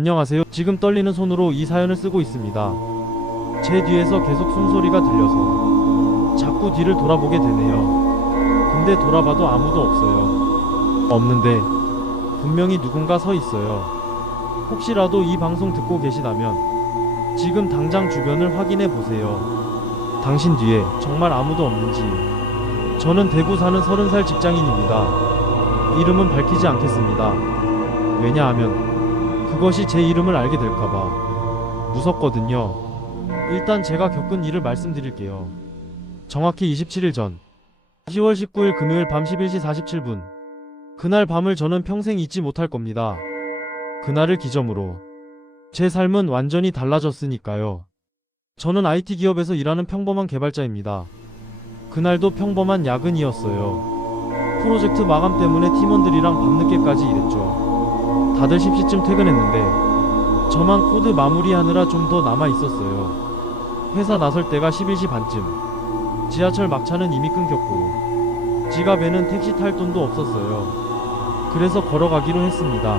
안녕하세요. 지금 떨리는 손으로 이 사연을 쓰고 있습니다. 제 뒤에서 계속 숨소리가 들려서 자꾸 뒤를 돌아보게 되네요. 근데 돌아봐도 아무도 없어요. 없는데 분명히 누군가 서 있어요. 혹시라도 이 방송 듣고 계시다면 지금 당장 주변을 확인해 보세요. 당신 뒤에 정말 아무도 없는지. 저는 대구 사는 30살 직장인입니다. 이름은 밝히지 않겠습니다. 왜냐하면 그것이 제 이름을 알게 될까봐 무섭거든요. 일단 제가 겪은 일을 말씀드릴게요. 정확히 27일 전 10월 19일 금요일 밤 11시 47분. 그날 밤을 저는 평생 잊지 못할 겁니다. 그날을 기점으로 제 삶은 완전히 달라졌으니까요. 저는 IT 기업에서 일하는 평범한 개발자입니다. 그날도 평범한 야근이었어요. 프로젝트 마감 때문에 팀원들이랑 밤늦게까지 일했죠. 다들 10시쯤 퇴근했는데 저만 코드 마무리하느라 좀 더 남아 있었어요. 회사 나설 때가 11시 반쯤. 지하철 막차는 이미 끊겼고 지갑에는 택시 탈 돈도 없었어요. 그래서 걸어가기로 했습니다.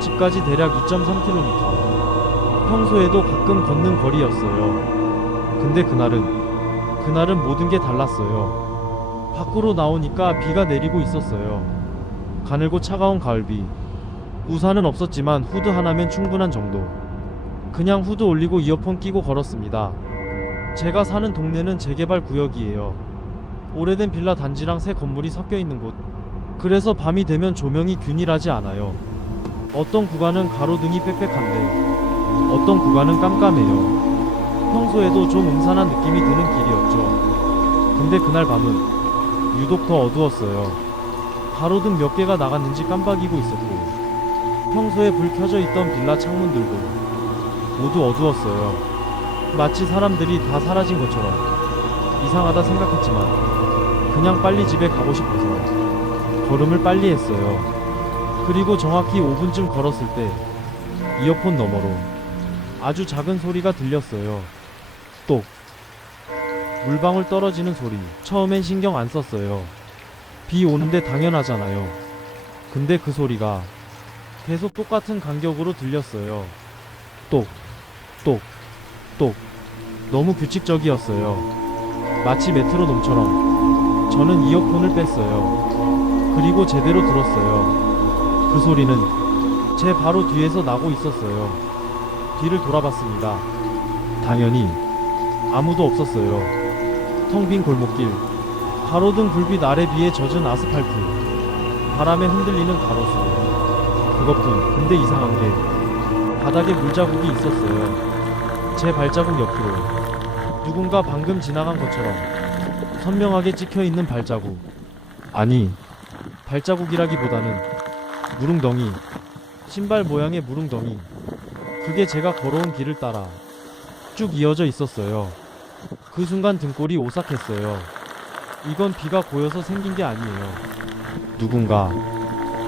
집까지 대략 2.3km. 평소에도 가끔 걷는 거리였어요. 근데 그날은 모든 게 달랐어요. 밖으로 나오니까 비가 내리고 있었어요. 가늘고 차가운 가을비. 우산은 없었지만 후드 하나면 충분한 정도. 그냥 후드 올리고 이어폰 끼고 걸었습니다. 제가 사는 동네는 재개발 구역이에요. 오래된 빌라 단지랑 새 건물이 섞여 있는 곳. 그래서 밤이 되면 조명이 균일하지 않아요. 어떤 구간은 가로등이 빽빽한데 어떤 구간은 깜깜해요. 평소에도 좀 음산한 느낌이 드는 길이었죠. 근데 그날 밤은 유독 더 어두웠어요. 가로등 몇 개가 나갔는지 깜빡이고 있었고 평소에 불 켜져 있던 빌라 창문들도 모두 어두웠어요. 마치 사람들이 다 사라진 것처럼. 이상하다 생각했지만 그냥 빨리 집에 가고 싶어서 걸음을 빨리 했어요. 그리고 정확히 5분쯤 걸었을 때 이어폰 너머로 아주 작은 소리가 들렸어요. 똑. 물방울 떨어지는 소리. 처음엔 신경 안 썼어요. 비 오는데 당연하잖아요. 근데 그 소리가 계속 똑같은 간격으로 들렸어요. 똑, 똑, 똑. 너무 규칙적이었어요. 마치 메트로놈처럼. 저는 이어폰을 뺐어요. 그리고 제대로 들었어요. 그 소리는 제 바로 뒤에서 나고 있었어요. 뒤를 돌아봤습니다. 당연히 아무도 없었어요. 텅 빈 골목길. 가로등 불빛 아래 비에 젖은 아스팔트. 바람에 흔들리는 가로수. 그것뿐. 근데 이상한 게 바닥에 물자국이 있었어요. 제 발자국 옆으로 누군가 방금 지나간 것처럼 선명하게 찍혀있는 발자국. 아니, 발자국이라기보다는 무릉덩이. 신발 모양의 무릉덩이. 그게 제가 걸어온 길을 따라 쭉 이어져 있었어요. 그 순간 등골이 오싹했어요. 이건 비가 고여서 생긴 게 아니에요. 누군가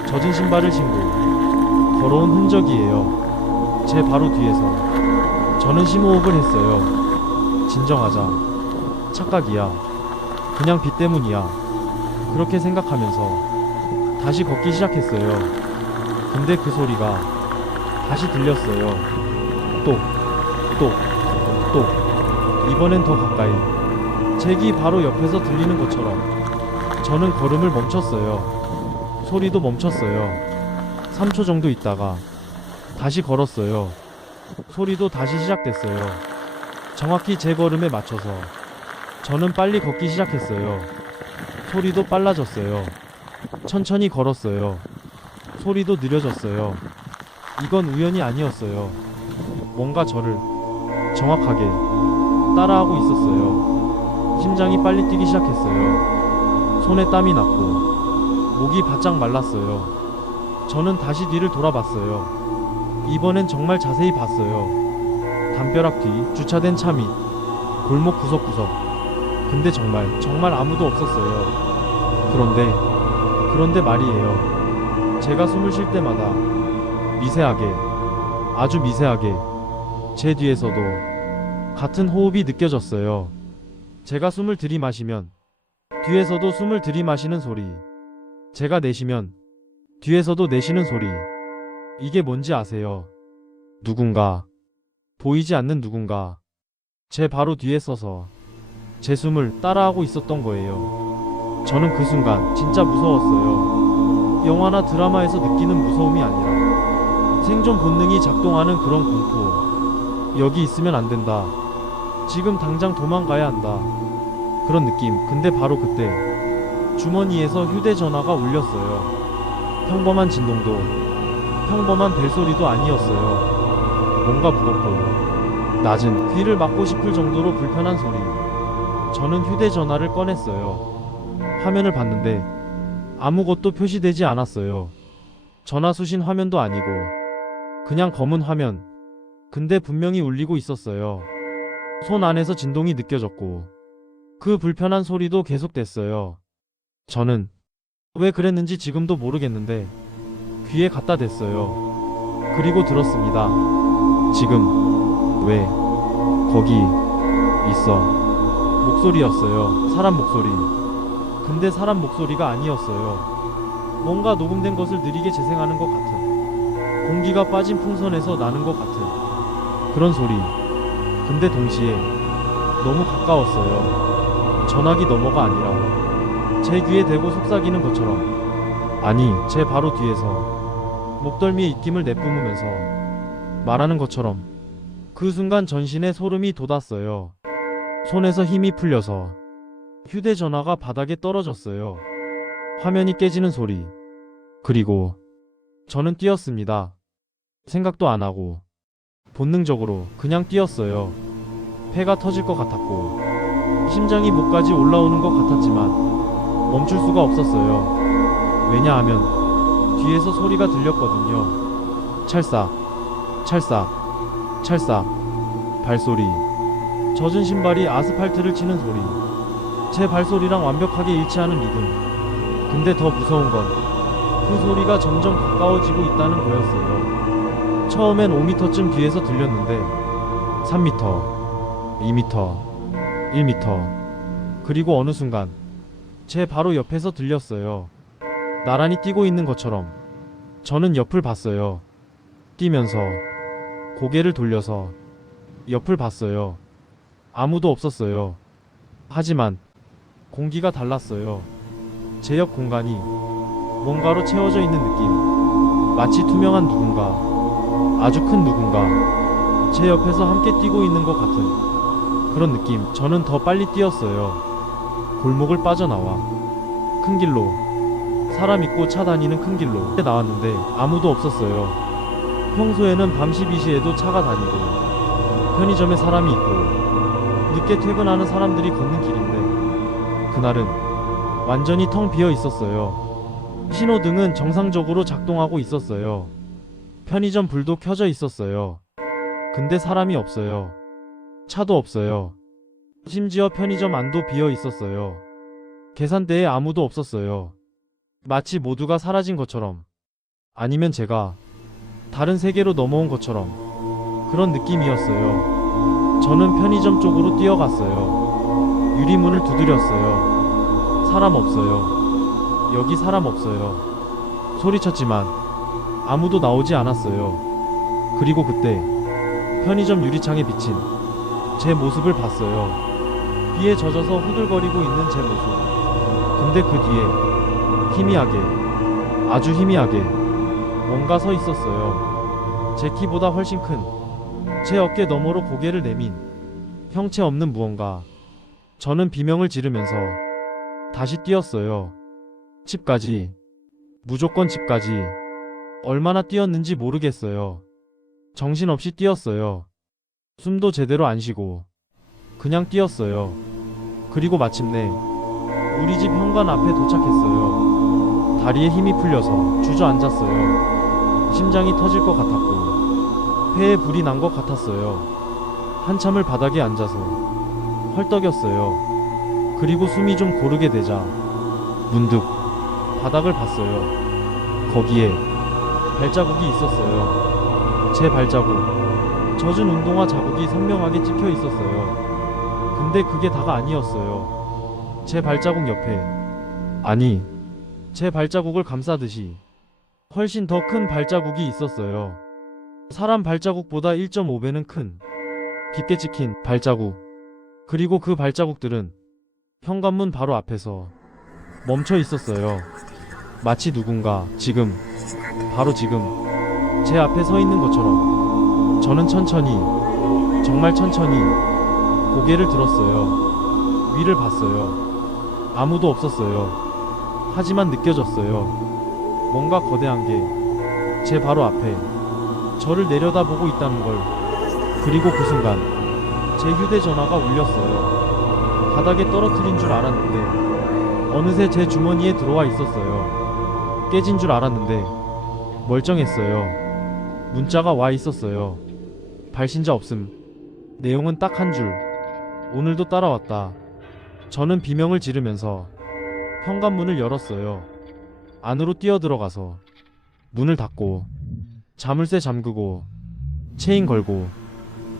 젖은 신발을 신고 걸어온 흔적이에요. 제 바로 뒤에서. 저는 심호흡을 했어요. 진정하자. 착각이야. 그냥 비 때문이야. 그렇게 생각하면서 다시 걷기 시작했어요. 근데 그 소리가 다시 들렸어요. 똑, 똑, 똑. 이번엔 더 가까이. 제 귀 바로 옆에서 들리는 것처럼. 저는 걸음을 멈췄어요. 소리도 멈췄어요. 3초 정도 있다가 다시 걸었어요. 소리도 다시 시작됐어요. 정확히 제 걸음에 맞춰서 저는 빨리 걷기 시작했어요. 소리도 빨라졌어요. 천천히 걸었어요. 소리도 느려졌어요. 이건 우연이 아니었어요. 뭔가 저를 정확하게 따라하고 있었어요. 심장이 빨리 뛰기 시작했어요. 손에 땀이 났고 목이 바짝 말랐어요. 저는 다시 뒤를 돌아봤어요. 이번엔 정말 자세히 봤어요. 담벼락 뒤, 주차된 차 밑, 골목 구석구석. 근데 정말 아무도 없었어요. 그런데 말이에요. 제가 숨을 쉴 때마다 미세하게, 아주 미세하게 제 뒤에서도 같은 호흡이 느껴졌어요. 제가 숨을 들이마시면 뒤에서도 숨을 들이마시는 소리. 제가 내쉬면 뒤에서도 내쉬는 소리. 이게 뭔지 아세요? 누군가, 보이지 않는 누군가, 제 바로 뒤에 서서 제 숨을 따라하고 있었던 거예요. 저는 그 순간 진짜 무서웠어요. 영화나 드라마에서 느끼는 무서움이 아니라 생존 본능이 작동하는 그런 공포. 여기 있으면 안 된다. 지금 당장 도망가야 한다. 그런 느낌. 근데 바로 그때 주머니에서 휴대전화가 울렸어요. 평범한 진동도, 평범한 벨소리도 아니었어요. 뭔가 무겁고 낮은 귀를 막고 싶을 정도로 불편한 소리. 저는 휴대전화를 꺼냈어요. 화면을 봤는데 아무것도 표시되지 않았어요. 전화 수신 화면도 아니고 그냥 검은 화면. 근데 분명히 울리고 있었어요. 손 안에서 진동이 느껴졌고 그 불편한 소리도 계속됐어요. 저는 왜 그랬는지 지금도 모르겠는데 귀에 갖다 댔어요. 그리고 들었습니다. 지금 왜 거기 있어? 목소리였어요. 사람 목소리. 근데 사람 목소리가 아니었어요. 뭔가 녹음된 것을 느리게 재생하는 것 같은, 공기가 빠진 풍선에서 나는 것 같은 그런 소리. 근데 동시에 너무 가까웠어요. 전화기 너머가 아니라 제 귀에 대고 속삭이는 것처럼. 아니, 제 바로 뒤에서 목덜미에 입김을 내뿜으면서 말하는 것처럼. 그 순간 전신에 소름이 돋았어요. 손에서 힘이 풀려서 휴대전화가 바닥에 떨어졌어요. 화면이 깨지는 소리. 그리고 저는 뛰었습니다. 생각도 안 하고 본능적으로 그냥 뛰었어요. 폐가 터질 것 같았고 심장이 목까지 올라오는 것 같았지만 멈출 수가 없었어요. 왜냐하면 뒤에서 소리가 들렸거든요. 찰싹, 찰싹, 찰싹. 발소리. 젖은 신발이 아스팔트를 치는 소리. 제 발소리랑 완벽하게 일치하는 리듬. 근데 더 무서운 건 그 소리가 점점 가까워지고 있다는 거였어요. 처음엔 5m쯤 뒤에서 들렸는데 3m, 2m, 1m. 그리고 어느 순간 제 바로 옆에서 들렸어요. 나란히 뛰고 있는 것처럼. 저는 옆을 봤어요. 뛰면서 고개를 돌려서 옆을 봤어요. 아무도 없었어요. 하지만 공기가 달랐어요. 제 옆 공간이 뭔가로 채워져 있는 느낌. 마치 투명한 누군가, 아주 큰 누군가, 제 옆에서 함께 뛰고 있는 것 같은 그런 느낌. 저는 더 빨리 뛰었어요. 골목을 빠져나와 큰 길로, 사람 있고 차 다니는 큰 길로 나왔는데 아무도 없었어요. 평소에는 밤 12시에도 차가 다니고 편의점에 사람이 있고 늦게 퇴근하는 사람들이 걷는 길인데 그날은 완전히 텅 비어 있었어요. 신호등은 정상적으로 작동하고 있었어요. 편의점 불도 켜져 있었어요. 근데 사람이 없어요. 차도 없어요. 심지어 편의점 안도 비어 있었어요. 계산대에 아무도 없었어요. 마치 모두가 사라진 것처럼, 아니면 제가 다른 세계로 넘어온 것처럼 그런 느낌이었어요. 저는 편의점 쪽으로 뛰어갔어요. 유리문을 두드렸어요. 사람 없어요. 여기 사람 없어요. 소리쳤지만 아무도 나오지 않았어요. 그리고 그때 편의점 유리창에 비친 제 모습을 봤어요. 비에 젖어서 후들거리고 있는 제 모습. 근데 그 뒤에 희미하게, 아주 희미하게 뭔가 서 있었어요. 제 키보다 훨씬 큰, 제 어깨 너머로 고개를 내민 형체 없는 무언가. 저는 비명을 지르면서 다시 뛰었어요. 집까지. 무조건 집까지. 얼마나 뛰었는지 모르겠어요. 정신없이 뛰었어요. 숨도 제대로 안 쉬고 그냥 뛰었어요. 그리고 마침내 우리 집 현관 앞에 도착했어요. 다리에 힘이 풀려서 주저앉았어요. 심장이 터질 것 같았고 폐에 불이 난 것 같았어요. 한참을 바닥에 앉아서 헐떡였어요. 그리고 숨이 좀 고르게 되자 문득 바닥을 봤어요. 거기에 발자국이 있었어요. 제 발자국. 젖은 운동화 자국이 선명하게 찍혀 있었어요. 근데 그게 다가 아니었어요. 제 발자국 옆에, 아니, 제 발자국을 감싸듯이 훨씬 더 큰 발자국이 있었어요. 사람 발자국보다 1.5배는 큰 깊게 찍힌 발자국. 그리고 그 발자국들은 현관문 바로 앞에서 멈춰 있었어요. 마치 누군가 지금, 바로 지금 제 앞에 서 있는 것처럼. 저는 천천히, 정말 천천히 고개를 들었어요. 위를 봤어요. 아무도 없었어요. 하지만 느껴졌어요. 뭔가 거대한 게 제 바로 앞에 저를 내려다보고 있다는 걸. 그리고 그 순간 제 휴대전화가 울렸어요. 바닥에 떨어뜨린 줄 알았는데 어느새 제 주머니에 들어와 있었어요. 깨진 줄 알았는데 멀쩡했어요. 문자가 와 있었어요. 발신자 없음. 내용은 딱 한 줄. 오늘도 따라왔다. 저는 비명을 지르면서 현관문을 열었어요. 안으로 뛰어들어가서 문을 닫고 자물쇠 잠그고 체인 걸고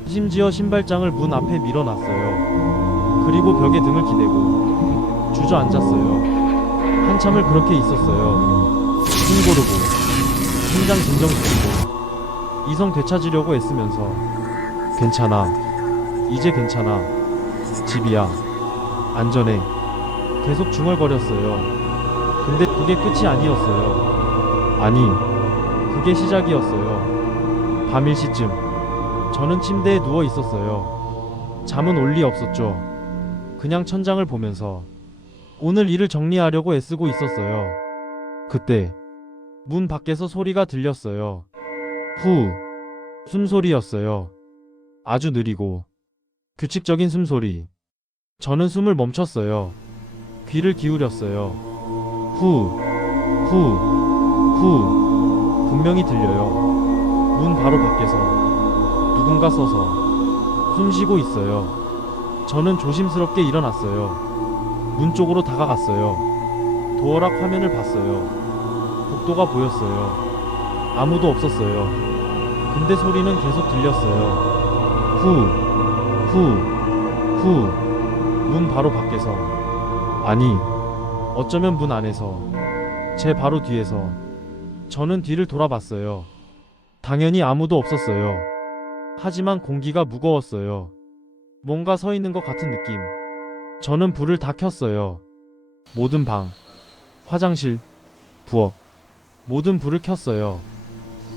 심지어 신발장을 문 앞에 밀어놨어요. 그리고 벽에 등을 기대고 주저앉았어요. 한참을 그렇게 있었어요. 숨 고르고 심장 진정시키고 이성 되찾으려고 애쓰면서 괜찮아. 이제 괜찮아. 집이야. 안전해. 계속 중얼거렸어요. 근데 그게 끝이 아니었어요. 아니, 그게 시작이었어요. 밤 1시쯤 저는 침대에 누워 있었어요. 잠은 올 리 없었죠. 그냥 천장을 보면서 오늘 일을 정리하려고 애쓰고 있었어요. 그때 문 밖에서 소리가 들렸어요. 후, 숨소리였어요. 아주 느리고 규칙적인 숨소리. 저는 숨을 멈췄어요. 귀를 기울였어요. 후, 후, 후. 분명히 들려요. 문 바로 밖에서 누군가 서서 숨 쉬고 있어요. 저는 조심스럽게 일어났어요. 문 쪽으로 다가갔어요. 도어락 화면을 봤어요. 복도가 보였어요. 아무도 없었어요. 근데 소리는 계속 들렸어요. 후, 후, 후. 문 바로 밖에서. 아니, 어쩌면 문 안에서. 제 바로 뒤에서. 저는 뒤를 돌아봤어요. 당연히 아무도 없었어요. 하지만 공기가 무거웠어요. 뭔가 서 있는 것 같은 느낌. 저는 불을 다 켰어요. 모든 방, 화장실, 부엌, 모든 불을 켰어요.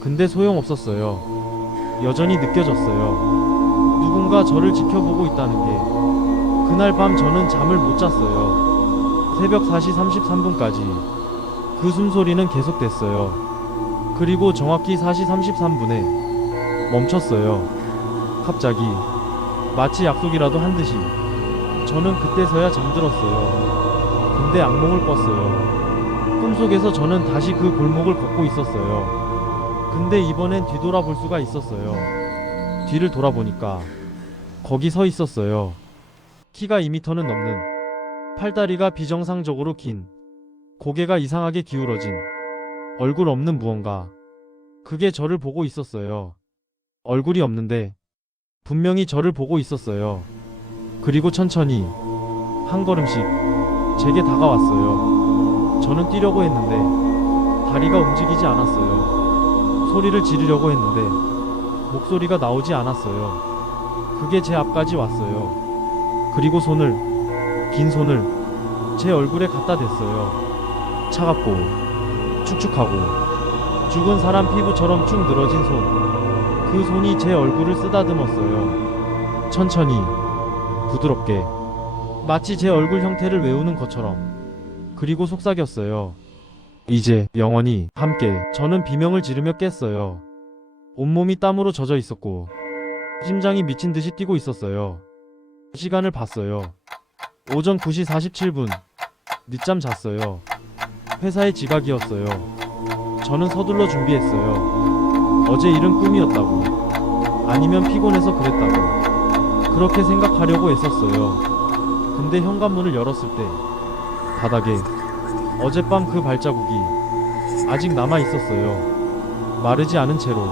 근데 소용없었어요. 여전히 느껴졌어요. 누군가 저를 지켜보고 있다는 게. 그날 밤 저는 잠을 못 잤어요. 새벽 4시 33분까지 그 숨소리는 계속됐어요. 그리고 정확히 4시 33분에 멈췄어요. 갑자기 마치 약속이라도 한 듯이 저는 그때서야 잠들었어요. 근데 악몽을 꿨어요. 꿈속에서 저는 다시 그 골목을 걷고 있었어요. 근데 이번엔 뒤돌아볼 수가 있었어요. 뒤를 돌아보니까 거기 서 있었어요. 키가 2m는 넘는, 팔다리가 비정상적으로 긴, 고개가 이상하게 기울어진, 얼굴 없는 무언가. 그게 저를 보고 있었어요. 얼굴이 없는데 분명히 저를 보고 있었어요. 그리고 천천히 한 걸음씩 제게 다가왔어요. 저는 뛰려고 했는데 다리가 움직이지 않았어요. 소리를 지르려고 했는데 목소리가 나오지 않았어요. 그게 제 앞까지 왔어요. 그리고 손을, 긴 손을 제 얼굴에 갖다 댔어요. 차갑고 축축하고 죽은 사람 피부처럼 축 늘어진 손. 그 손이 제 얼굴을 쓰다듬었어요. 천천히, 부드럽게, 마치 제 얼굴 형태를 외우는 것처럼. 그리고 속삭였어요. 이제 영원히 함께. 저는 비명을 지르며 깼어요. 온몸이 땀으로 젖어 있었고 심장이 미친 듯이 뛰고 있었어요. 시간을 봤어요. 오전 9시 47분. 늦잠 잤어요. 회사의 지각이었어요. 저는 서둘러 준비했어요. 어제 일은 꿈이었다고, 아니면 피곤해서 그랬다고 그렇게 생각하려고 애썼어요. 근데 현관문을 열었을 때 바닥에 어젯밤 그 발자국이 아직 남아 있었어요. 마르지 않은 채로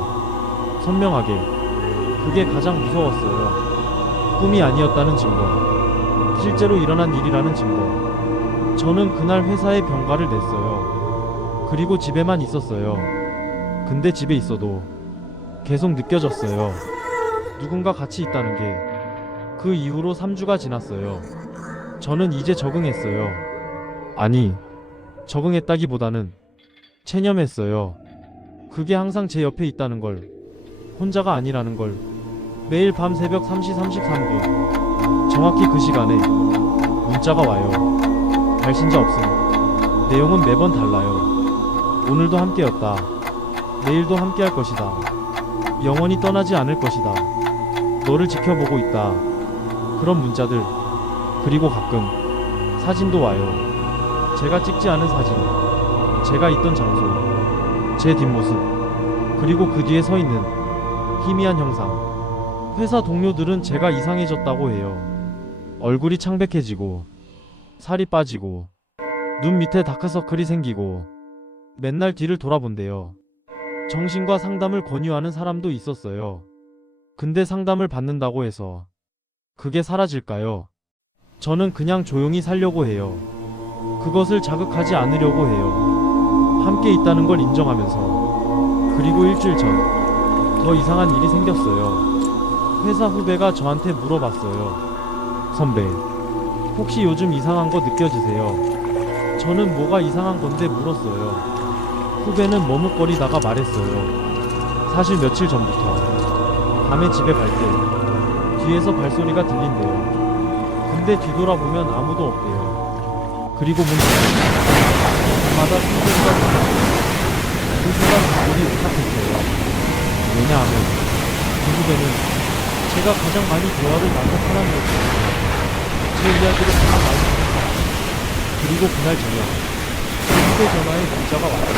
선명하게. 그게 가장 무서웠어요. 꿈이 아니었다는 증거, 실제로 일어난 일이라는 증거. 저는 그날 회사에 병가를 냈어요. 그리고 집에만 있었어요. 근데 집에 있어도 계속 느껴졌어요. 누군가 같이 있다는 게. 그 이후로 3주가 지났어요. 저는 이제 적응했어요. 아니, 적응했다기보다는 체념했어요. 그게 항상 제 옆에 있다는 걸, 혼자가 아니라는 걸. 매일 밤 새벽 3시 33분, 정확히 그 시간에 문자가 와요. 발신자 없음. 내용은 매번 달라요. 오늘도 함께였다. 내일도 함께할 것이다. 영원히 떠나지 않을 것이다. 너를 지켜보고 있다. 그런 문자들. 그리고 가끔 사진도 와요. 제가 찍지 않은 사진. 제가 있던 장소. 제 뒷모습. 그리고 그 뒤에 서 있는 희미한 형상. 회사 동료들은 제가 이상해졌다고 해요. 얼굴이 창백해지고, 살이 빠지고, 눈 밑에 다크서클이 생기고, 맨날 뒤를 돌아본대요. 정신과 상담을 권유하는 사람도 있었어요. 근데 상담을 받는다고 해서 그게 사라질까요? 저는 그냥 조용히 살려고 해요. 그것을 자극하지 않으려고 해요. 함께 있다는 걸 인정하면서. 그리고 일주일 전 더 이상한 일이 생겼어요. 회사 후배가 저한테 물어봤어요. 선배, 혹시 요즘 이상한 거 느껴지세요? 저는 뭐가 이상한 건데 물었어요. 후배는 머뭇거리다가 말했어요. 사실 며칠 전부터 밤에 집에 갈 때 뒤에서 발소리가 들린대요. 근데 뒤돌아보면 아무도 없대요. 그리고 문득 밤마다 숨소리가 들려요. 그 순간 눈물이 오싹했어요. 왜냐하면 그 후배는 제가 가장 많이 대화를 나눈 사람이었어요. 제 이야기를 가장 많이 듣는 사람. 그리고 그날 저녁 그 후배 전화에 문자가 왔어요.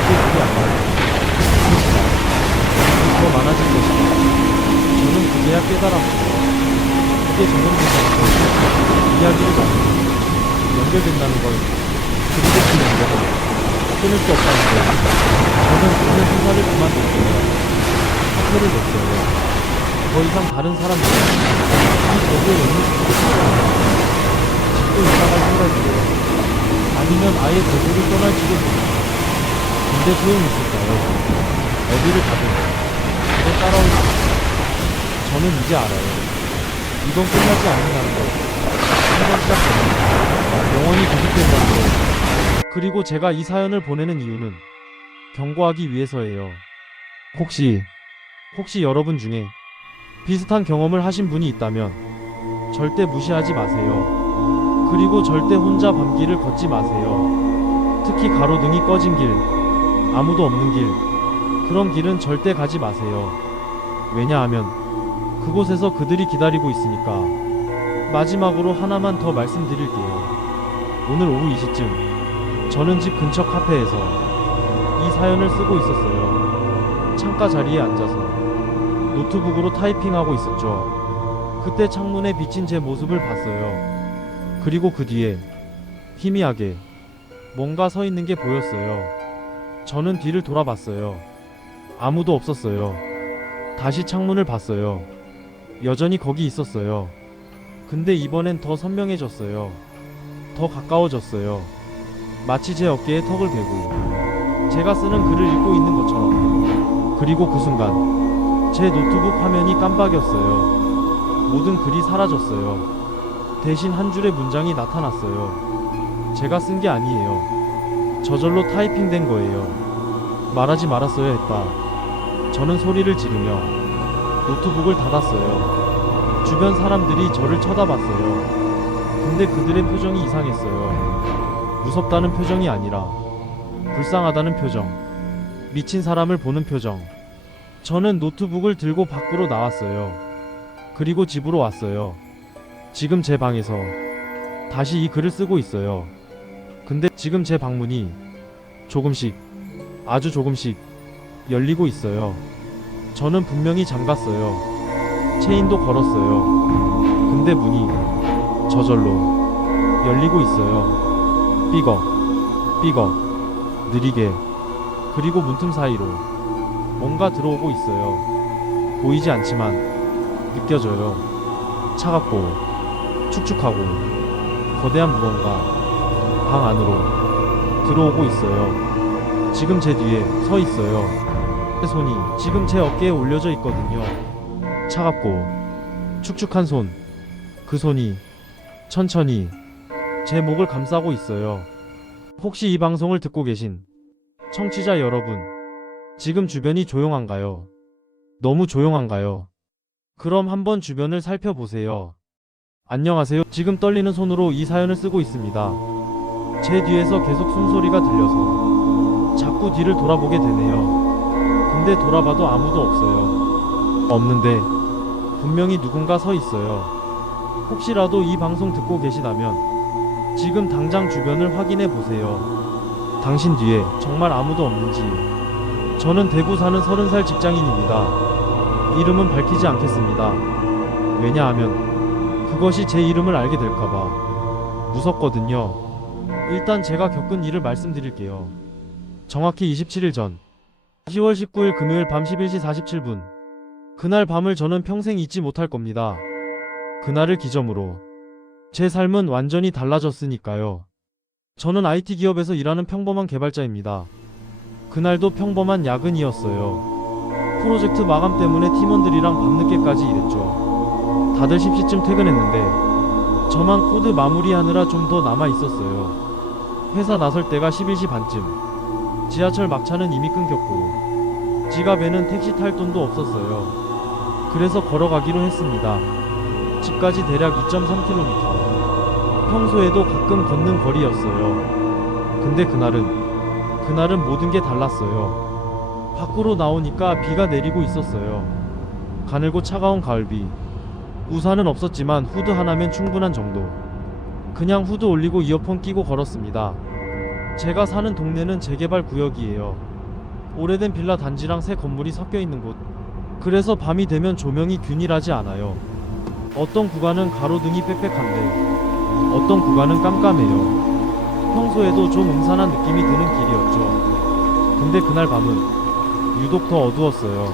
그게 그게 아니라 그 시간 더 많아질 것이다. 저는 그제야 깨달았어요. 그게 전염된다는 걸, 이야기를 나누고 연결된다는 걸, 그리고 그 연결을 끊을 수 없다는 걸. 저는 그날 회사를 그만뒀어요. 학교를 냈어요. 더 이상 다른 사람들은 이 저주에 연루시키고 집도 이사갈 생각이에요. 아니면 아예 대구를 떠날지도 몰라요. 근데 소용있을까요? 어디를 가든 그대 따라올 수 있어요. 저는 이제 알아요. 이건 끝나지 않는다는 걸. 한번 시작되면 영원히 계속된다는 걸. 그리고 제가 이 사연을 보내는 이유는 경고하기 위해서예요. 혹시 여러분 중에 비슷한 경험을 하신 분이 있다면 절대 무시하지 마세요. 그리고 절대 혼자 밤길을 걷지 마세요. 특히 가로등이 꺼진 길, 아무도 없는 길, 그런 길은 절대 가지 마세요. 왜냐하면 그곳에서 그들이 기다리고 있으니까. 마지막으로 하나만 더 말씀드릴게요. 오늘 오후 2시쯤 저는 집 근처 카페에서 이 사연을 쓰고 있었어요. 창가 자리에 앉아서 노트북으로 타이핑하고 있었죠. 그때 창문에 비친 제 모습을 봤어요. 그리고 그 뒤에 희미하게 뭔가 서 있는 게 보였어요. 저는 뒤를 돌아봤어요. 아무도 없었어요. 다시 창문을 봤어요. 여전히 거기 있었어요. 근데 이번엔 더 선명해졌어요. 더 가까워졌어요. 마치 제 어깨에 턱을 대고 제가 쓰는 글을 읽고 있는 것처럼. 그리고 그 순간 제 노트북 화면이 깜빡였어요. 모든 글이 사라졌어요. 대신 한 줄의 문장이 나타났어요. 제가 쓴 게 아니에요. 저절로 타이핑된 거예요. 말하지 말았어야 했다. 저는 소리를 지르며 노트북을 닫았어요. 주변 사람들이 저를 쳐다봤어요. 근데 그들의 표정이 이상했어요. 무섭다는 표정이 아니라 불쌍하다는 표정, 미친 사람을 보는 표정. 저는 노트북을 들고 밖으로 나왔어요. 그리고 집으로 왔어요. 지금 제 방에서 다시 이 글을 쓰고 있어요. 근데 지금 제 방문이 조금씩, 아주 조금씩 열리고 있어요. 저는 분명히 잠갔어요. 체인도 걸었어요. 근데 문이 저절로 열리고 있어요. 삐걱, 삐걱. 느리게. 그리고 문틈 사이로 뭔가 들어오고 있어요. 보이지 않지만 느껴져요. 차갑고 축축하고 거대한 무언가 방 안으로 들어오고 있어요. 지금 제 뒤에 서 있어요. 손이 지금 제 어깨에 올려져 있거든요. 차갑고 축축한 손. 그 손이 천천히 제 목을 감싸고 있어요. 혹시 이 방송을 듣고 계신 청취자 여러분, 지금 주변이 조용한가요? 너무 조용한가요? 그럼 한번 주변을 살펴보세요. 안녕하세요. 지금 떨리는 손으로 이 사연을 쓰고 있습니다. 제 뒤에서 계속 숨소리가 들려서 자꾸 뒤를 돌아보게 되네요. 근데 돌아봐도 아무도 없어요. 없는데 분명히 누군가 서 있어요. 혹시라도 이 방송 듣고 계시다면 지금 당장 주변을 확인해 보세요. 당신 뒤에 정말 아무도 없는지. 저는 대구 사는 30살 직장인입니다. 이름은 밝히지 않겠습니다. 왜냐하면 그것이 제 이름을 알게 될까봐 무섭거든요. 일단 제가 겪은 일을 말씀드릴게요. 정확히 27일 전 10월 19일 금요일 밤 11시 47분. 그날 밤을 저는 평생 잊지 못할 겁니다. 그날을 기점으로 제 삶은 완전히 달라졌으니까요. 저는 IT 기업에서 일하는 평범한 개발자입니다. 그날도 평범한 야근이었어요. 프로젝트 마감 때문에 팀원들이랑 밤늦게까지 일했죠. 다들 10시쯤 퇴근했는데 저만 코드 마무리하느라 좀 더 남아 있었어요. 회사 나설 때가 11시 반쯤. 지하철 막차는 이미 끊겼고 지갑에는 택시 탈 돈도 없었어요. 그래서 걸어가기로 했습니다. 집까지 대략 2.3km. 평소에도 가끔 걷는 거리였어요. 근데 그날은 모든 게 달랐어요. 밖으로 나오니까 비가 내리고 있었어요. 가늘고 차가운 가을비. 우산은 없었지만 후드 하나면 충분한 정도. 그냥 후드 올리고 이어폰 끼고 걸었습니다. 제가 사는 동네는 재개발 구역이에요. 오래된 빌라 단지랑 새 건물이 섞여 있는 곳. 그래서 밤이 되면 조명이 균일하지 않아요. 어떤 구간은 가로등이 빽빽한데 어떤 구간은 깜깜해요. 평소에도 좀 음산한 느낌이 드는 길이었죠. 근데 그날 밤은 유독 더 어두웠어요.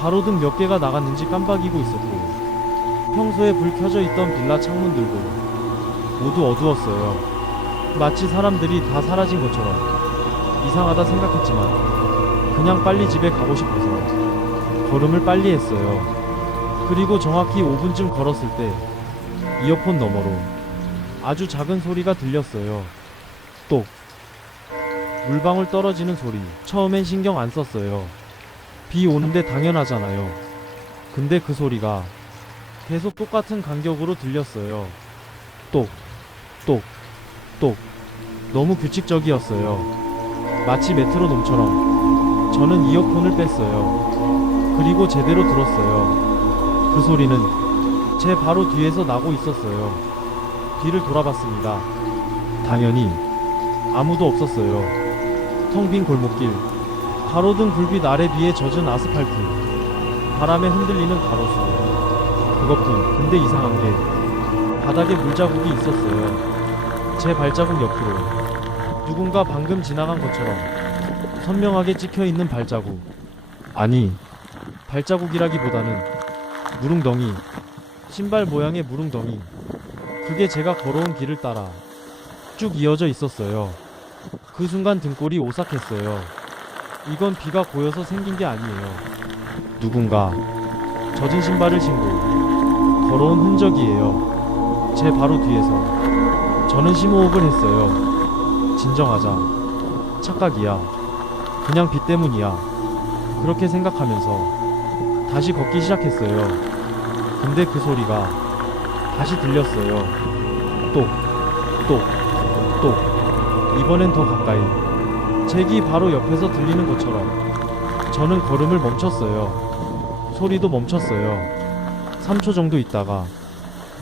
가로등 몇 개가 나갔는지 깜빡이고 있었고 평소에 불 켜져 있던 빌라 창문들도 모두 어두웠어요. 마치 사람들이 다 사라진 것처럼. 이상하다 생각했지만 그냥 빨리 집에 가고 싶어서 걸음을 빨리 했어요. 그리고 정확히 5분쯤 걸었을 때 이어폰 너머로 아주 작은 소리가 들렸어요. 똑. 물방울 떨어지는 소리. 처음엔 신경 안 썼어요. 비 오는데 당연하잖아요. 근데 그 소리가 계속 똑같은 간격으로 들렸어요. 똑, 똑, 똑. 너무 규칙적이었어요. 마치 메트로놈처럼. 저는 이어폰을 뺐어요. 그리고 제대로 들었어요. 그 소리는 제 바로 뒤에서 나고 있었어요. 뒤를 돌아봤습니다. 당연히 아무도 없었어요. 텅 빈 골목길. 가로등 불빛 아래 비에 젖은 아스팔트. 바람에 흔들리는 가로수. 그것뿐. 근데 이상한 게 바닥에 물자국이 있었어요. 제 발자국 옆으로 누군가 방금 지나간 것처럼 선명하게 찍혀있는 발자국. 아니, 발자국이라기보다는 무릉덩이. 신발 모양의 무릉덩이. 그게 제가 걸어온 길을 따라 쭉 이어져 있었어요. 그 순간 등골이 오싹했어요. 이건 비가 고여서 생긴 게 아니에요. 누군가 젖은 신발을 신고 걸어온 흔적이에요. 제 바로 뒤에서. 저는 심호흡을 했어요. 진정하자. 착각이야. 그냥 비 때문이야. 그렇게 생각하면서 다시 걷기 시작했어요. 근데 그 소리가 다시 들렸어요. 똑, 똑, 똑. 이번엔 더 가까이. 제 귀 바로 옆에서 들리는 것처럼. 저는 걸음을 멈췄어요. 소리도 멈췄어요. 3초 정도 있다가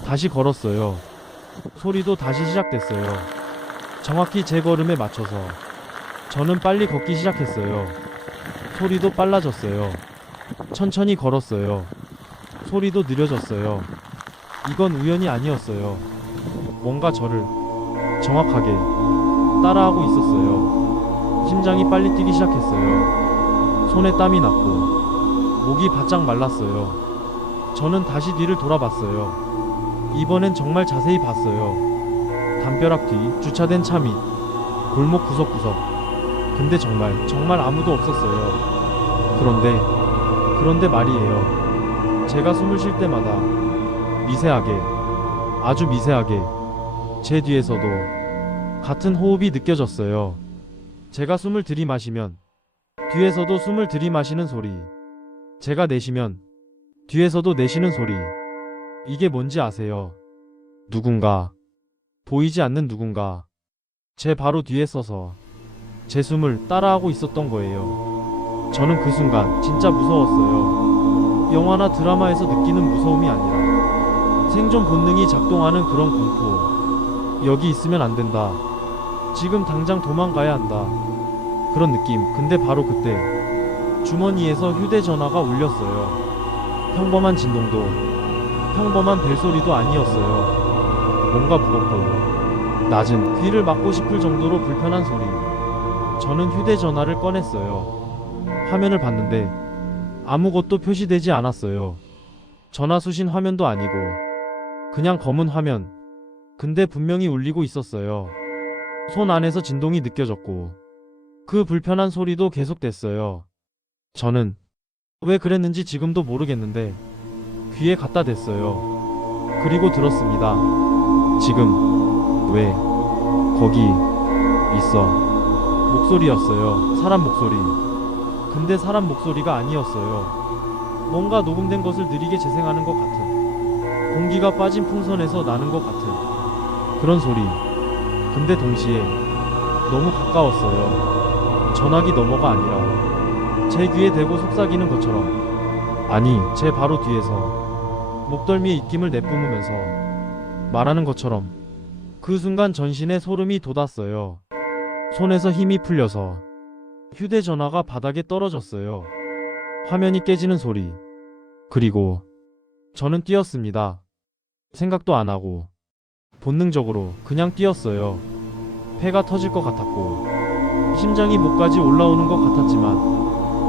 다시 걸었어요. 소리도 다시 시작됐어요. 정확히 제 걸음에 맞춰서 저는 빨리 걷기 시작했어요. 소리도 빨라졌어요. 천천히 걸었어요. 소리도 느려졌어요. 이건 우연이 아니었어요. 뭔가 저를 정확하게 따라하고 있었어요. 심장이 빨리 뛰기 시작했어요. 손에 땀이 났고 목이 바짝 말랐어요. 저는 다시 뒤를 돌아봤어요. 이번엔 정말 자세히 봤어요. 담벼락 뒤, 주차된 차 밑, 골목 구석구석. 근데 정말 아무도 없었어요. 그런데 말이에요. 제가 숨을 쉴 때마다 미세하게, 아주 미세하게 제 뒤에서도 같은 호흡이 느껴졌어요. 제가 숨을 들이마시면 뒤에서도 숨을 들이마시는 소리, 제가 내쉬면 뒤에서도 내쉬는 소리. 이게 뭔지 아세요? 누군가, 보이지 않는 누군가 제 바로 뒤에 서서 제 숨을 따라하고 있었던 거예요. 저는 그 순간 진짜 무서웠어요. 영화나 드라마에서 느끼는 무서움이 아니라 생존 본능이 작동하는 그런 공포. 여기 있으면 안 된다. 지금 당장 도망가야 한다. 그런 느낌. 근데 바로 그때 주머니에서 휴대전화가 울렸어요. 평범한 진동도, 평범한 벨소리도 아니었어요. 뭔가 무겁고 낮은, 귀를 막고 싶을 정도로 불편한 소리. 저는 휴대전화를 꺼냈어요. 화면을 봤는데 아무것도 표시되지 않았어요. 전화 수신 화면도 아니고 그냥 검은 화면. 근데 분명히 울리고 있었어요. 손 안에서 진동이 느껴졌고 그 불편한 소리도 계속됐어요. 저는 왜 그랬는지 지금도 모르겠는데 귀에 갖다 댔어요. 그리고 들었습니다. 지금 왜 거기 있어? 목소리였어요. 사람 목소리. 근데 사람 목소리가 아니었어요. 뭔가 녹음된 것을 느리게 재생하는 것 같은, 공기가 빠진 풍선에서 나는 것 같은 그런 소리. 근데 동시에 너무 가까웠어요. 전화기 너머가 아니라 제 귀에 대고 속삭이는 것처럼. 아니, 제 바로 뒤에서 목덜미에 입김을 내뿜으면서 말하는 것처럼. 그 순간 전신에 소름이 돋았어요. 손에서 힘이 풀려서 휴대전화가 바닥에 떨어졌어요. 화면이 깨지는 소리. 그리고 저는 뛰었습니다. 생각도 안 하고 본능적으로 그냥 뛰었어요. 폐가 터질 것 같았고 심장이 목까지 올라오는 것 같았지만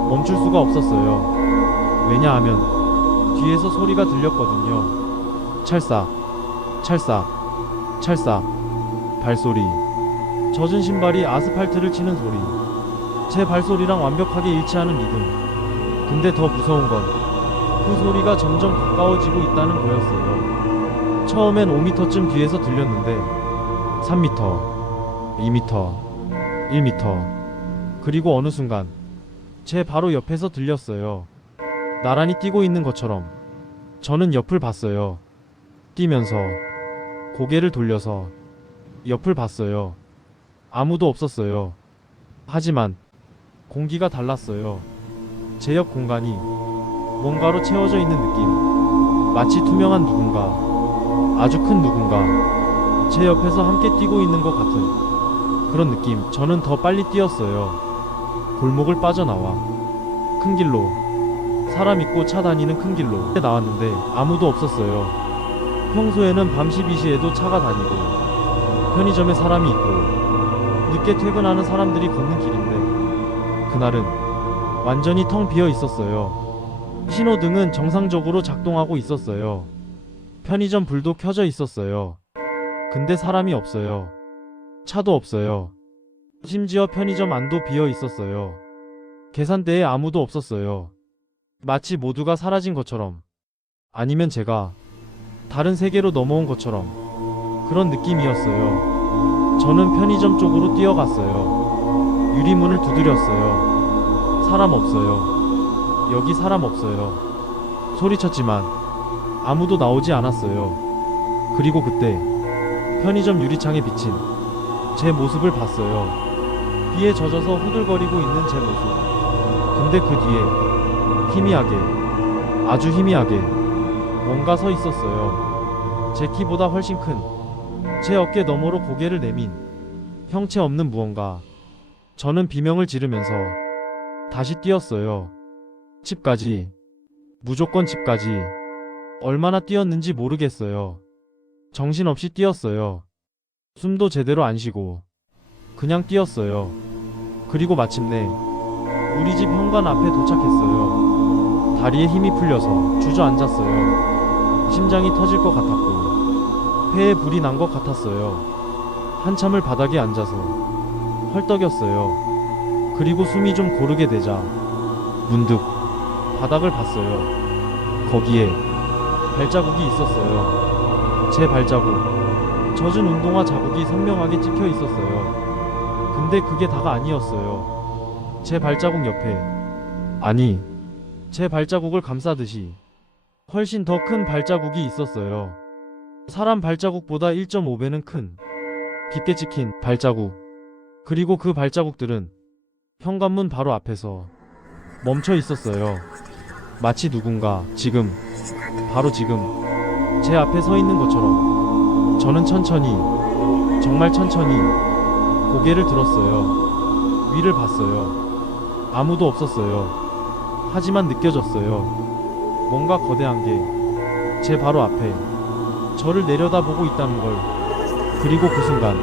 멈출 수가 없었어요. 왜냐하면 뒤에서 소리가 들렸거든요. 찰싹, 찰싹, 찰싹. 발소리. 젖은 신발이 아스팔트를 치는 소리. 제 발소리랑 완벽하게 일치하는 리듬. 근데 더 무서운 건 그 소리가 점점 가까워지고 있다는 거였어요. 처음엔 5m쯤 뒤에서 들렸는데 3m, 2m, 1m. 그리고 어느 순간 제 바로 옆에서 들렸어요. 나란히 뛰고 있는 것처럼. 저는 옆을 봤어요. 뛰면서 고개를 돌려서 옆을 봤어요. 아무도 없었어요. 하지만 공기가 달랐어요. 제 옆 공간이 뭔가로 채워져 있는 느낌. 마치 투명한 누군가, 아주 큰 누군가 제 옆에서 함께 뛰고 있는 것 같은 그런 느낌. 저는 더 빨리 뛰었어요. 골목을 빠져나와 큰 길로, 사람 있고 차 다니는 큰 길로 나왔는데 아무도 없었어요. 평소에는 밤 12시에도 차가 다니고 편의점에 사람이 있고 늦게 퇴근하는 사람들이 걷는 길인데 그날은 완전히 텅 비어 있었어요. 신호등은 정상적으로 작동하고 있었어요. 편의점 불도 켜져 있었어요. 근데 사람이 없어요. 차도 없어요. 심지어 편의점 안도 비어 있었어요. 계산대에 아무도 없었어요. 마치 모두가 사라진 것처럼, 아니면 제가 다른 세계로 넘어온 것처럼 그런 느낌이었어요. 저는 편의점 쪽으로 뛰어갔어요. 유리문을 두드렸어요. 사람 없어요. 여기 사람 없어요. 소리쳤지만 아무도 나오지 않았어요. 그리고 그때 편의점 유리창에 비친 제 모습을 봤어요. 비에 젖어서 후들거리고 있는 제 모습. 근데 그 뒤에 희미하게, 아주 희미하게 뭔가 서 있었어요. 제 키보다 훨씬 큰, 제 어깨 너머로 고개를 내민 형체 없는 무언가. 저는 비명을 지르면서 다시 뛰었어요. 집까지. 무조건 집까지. 얼마나 뛰었는지 모르겠어요. 정신없이 뛰었어요. 숨도 제대로 안 쉬고 그냥 뛰었어요. 그리고 마침내 우리 집 현관 앞에 도착했어요. 다리에 힘이 풀려서 주저앉았어요. 심장이 터질 것 같았고 폐에 불이 난 것 같았어요. 한참을 바닥에 앉아서 헐떡였어요. 그리고 숨이 좀 고르게 되자 문득 바닥을 봤어요. 거기에 발자국이 있었어요. 제 발자국. 젖은 운동화 자국이 선명하게 찍혀 있었어요. 근데 그게 다가 아니었어요. 제 발자국 옆에, 아니, 제 발자국을 감싸듯이 훨씬 더 큰 발자국이 있었어요. 사람 발자국보다 1.5배는 큰, 깊게 찍힌 발자국. 그리고 그 발자국들은 현관문 바로 앞에서 멈춰 있었어요. 마치 누군가 지금, 바로 지금 제 앞에 서 있는 것처럼. 저는 천천히, 정말 천천히 고개를 들었어요. 위를 봤어요. 아무도 없었어요. 하지만 느껴졌어요. 뭔가 거대한 게 제 바로 앞에 저를 내려다보고 있다는 걸. 그리고 그 순간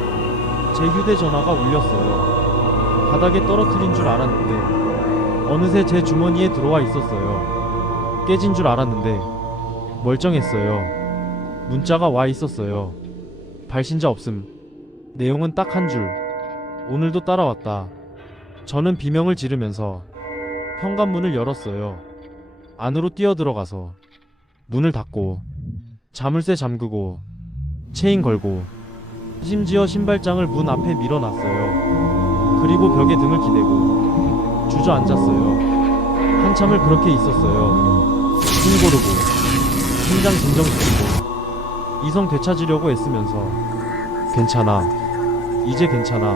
제 휴대전화가 울렸어요. 바닥에 떨어뜨린 줄 알았는데 어느새 제 주머니에 들어와 있었어요. 깨진 줄 알았는데 멀쩡했어요. 문자가 와 있었어요. 발신자 없음. 내용은 딱 한 줄. 오늘도 따라왔다. 저는 비명을 지르면서 현관문을 열었어요. 안으로 뛰어들어가서 문을 닫고 자물쇠 잠그고 체인 걸고 심지어 신발장을 문 앞에 밀어놨어요. 그리고 벽에 등을 기대고 주저앉았어요. 한참을 그렇게 있었어요. 숨 고르고 심장 진정시키고 이성 되찾으려고 애쓰면서 괜찮아. 이제 괜찮아.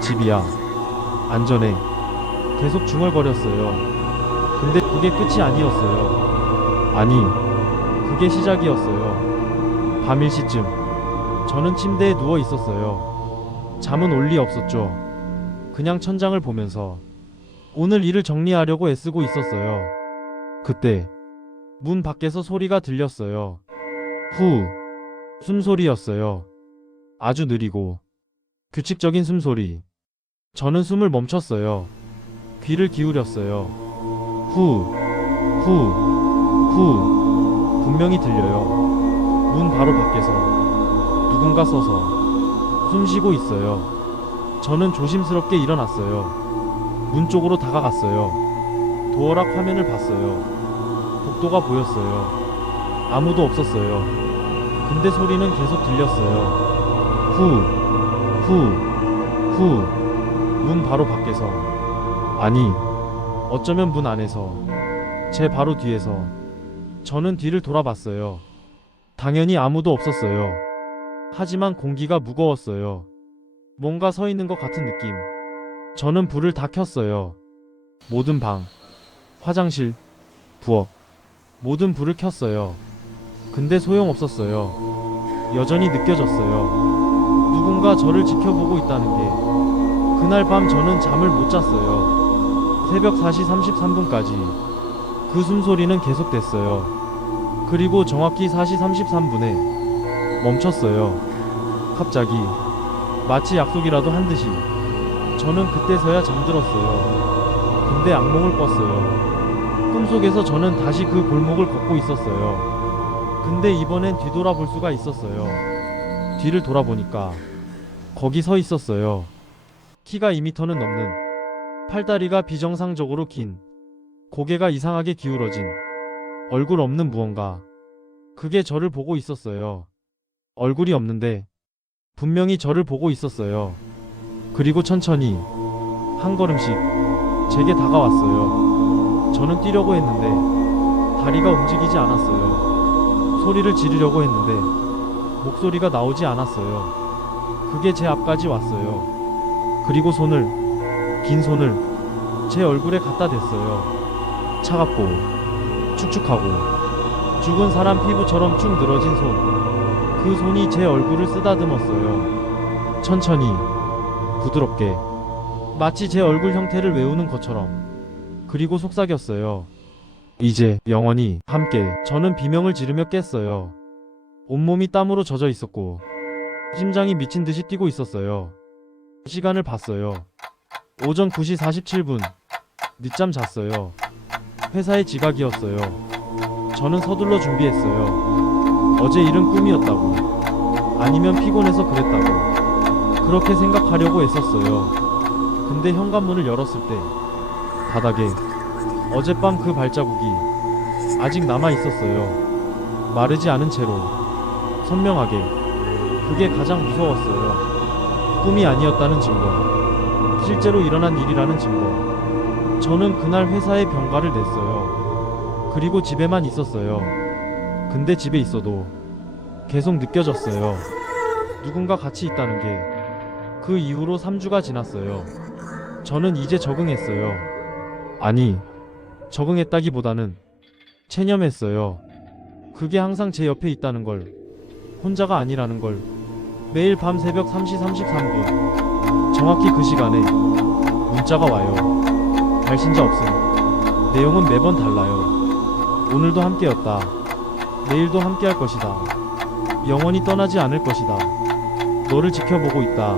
집이야. 안전해. 계속 중얼거렸어요. 근데 그게 끝이 아니었어요. 아니, 그게 시작이었어요. 밤 1시쯤 저는 침대에 누워 있었어요. 잠은 올 리 없었죠. 그냥 천장을 보면서 오늘 일을 정리하려고 애쓰고 있었어요. 그때 문 밖에서 소리가 들렸어요. 후, 숨소리였어요. 아주 느리고 규칙적인 숨소리. 저는 숨을 멈췄어요. 귀를 기울였어요. 후, 후, 후. 분명히 들려요. 문 바로 밖에서 누군가 서서 숨 쉬고 있어요. 저는 조심스럽게 일어났어요. 문 쪽으로 다가갔어요. 도어락 화면을 봤어요. 복도가 보였어요. 아무도 없었어요. 근데 소리는 계속 들렸어요. 후, 후, 후. 문 바로 밖에서, 아니, 어쩌면 문 안에서, 제 바로 뒤에서. 저는 뒤를 돌아봤어요. 당연히 아무도 없었어요. 하지만 공기가 무거웠어요. 뭔가 서 있는 것 같은 느낌. 저는 불을 다 켰어요. 모든 방, 화장실, 부엌, 모든 불을 켰어요. 근데 소용없었어요. 여전히 느껴졌어요. 누군가 저를 지켜보고 있다는 게. 그날 밤 저는 잠을 못 잤어요. 새벽 4시 33분까지 그 숨소리는 계속됐어요. 그리고 정확히 4시 33분에 멈췄어요. 갑자기 마치 약속이라도 한 듯이 저는 그때서야 잠들었어요. 근데 악몽을 꿨어요. 꿈속에서 저는 다시 그 골목을 걷고 있었어요. 근데 이번엔 뒤돌아볼 수가 있었어요. 뒤를 돌아보니까 거기 서 있었어요. 키가 2m는 넘는, 팔다리가 비정상적으로 긴, 고개가 이상하게 기울어진, 얼굴 없는 무언가. 그게 저를 보고 있었어요. 얼굴이 없는데 분명히 저를 보고 있었어요. 그리고 천천히 한 걸음씩 제게 다가왔어요. 저는 뛰려고 했는데 다리가 움직이지 않았어요. 소리를 지르려고 했는데 목소리가 나오지 않았어요. 그게 제 앞까지 왔어요. 그리고 손을, 긴 손을 제 얼굴에 갖다 댔어요. 차갑고 축축하고 죽은 사람 피부처럼 축 늘어진 손. 그 손이 제 얼굴을 쓰다듬었어요. 천천히, 부드럽게, 마치 제 얼굴 형태를 외우는 것처럼. 그리고 속삭였어요. 이제 영원히 함께. 저는 비명을 지르며 깼어요. 온몸이 땀으로 젖어 있었고 심장이 미친 듯이 뛰고 있었어요. 시간을 봤어요. 오전 9시 47분. 늦잠 잤어요. 회사의 지각이었어요. 저는 서둘러 준비했어요. 어제 일은 꿈이었다고, 아니면 피곤해서 그랬다고 그렇게 생각하려고 애썼어요. 근데 현관문을 열었을 때 바닥에 어젯밤 그 발자국이 아직 남아 있었어요. 마르지 않은 채로 선명하게. 그게 가장 무서웠어요. 꿈이 아니었다는 증거. 실제로 일어난 일이라는 증거. 저는 그날 회사에 병가를 냈어요. 그리고 집에만 있었어요. 근데 집에 있어도 계속 느껴졌어요. 누군가 같이 있다는 게. 그 이후로 3주가 지났어요. 저는 이제 적응했어요. 아니, 적응했다기보다는 체념했어요. 그게 항상 제 옆에 있다는 걸, 혼자가 아니라는 걸. 매일 밤 새벽 3시 33분 정확히 그 시간에 문자가 와요. 발신자 없음. 내용은 매번 달라요. 오늘도 함께였다. 내일도 함께할 것이다. 영원히 떠나지 않을 것이다. 너를 지켜보고 있다.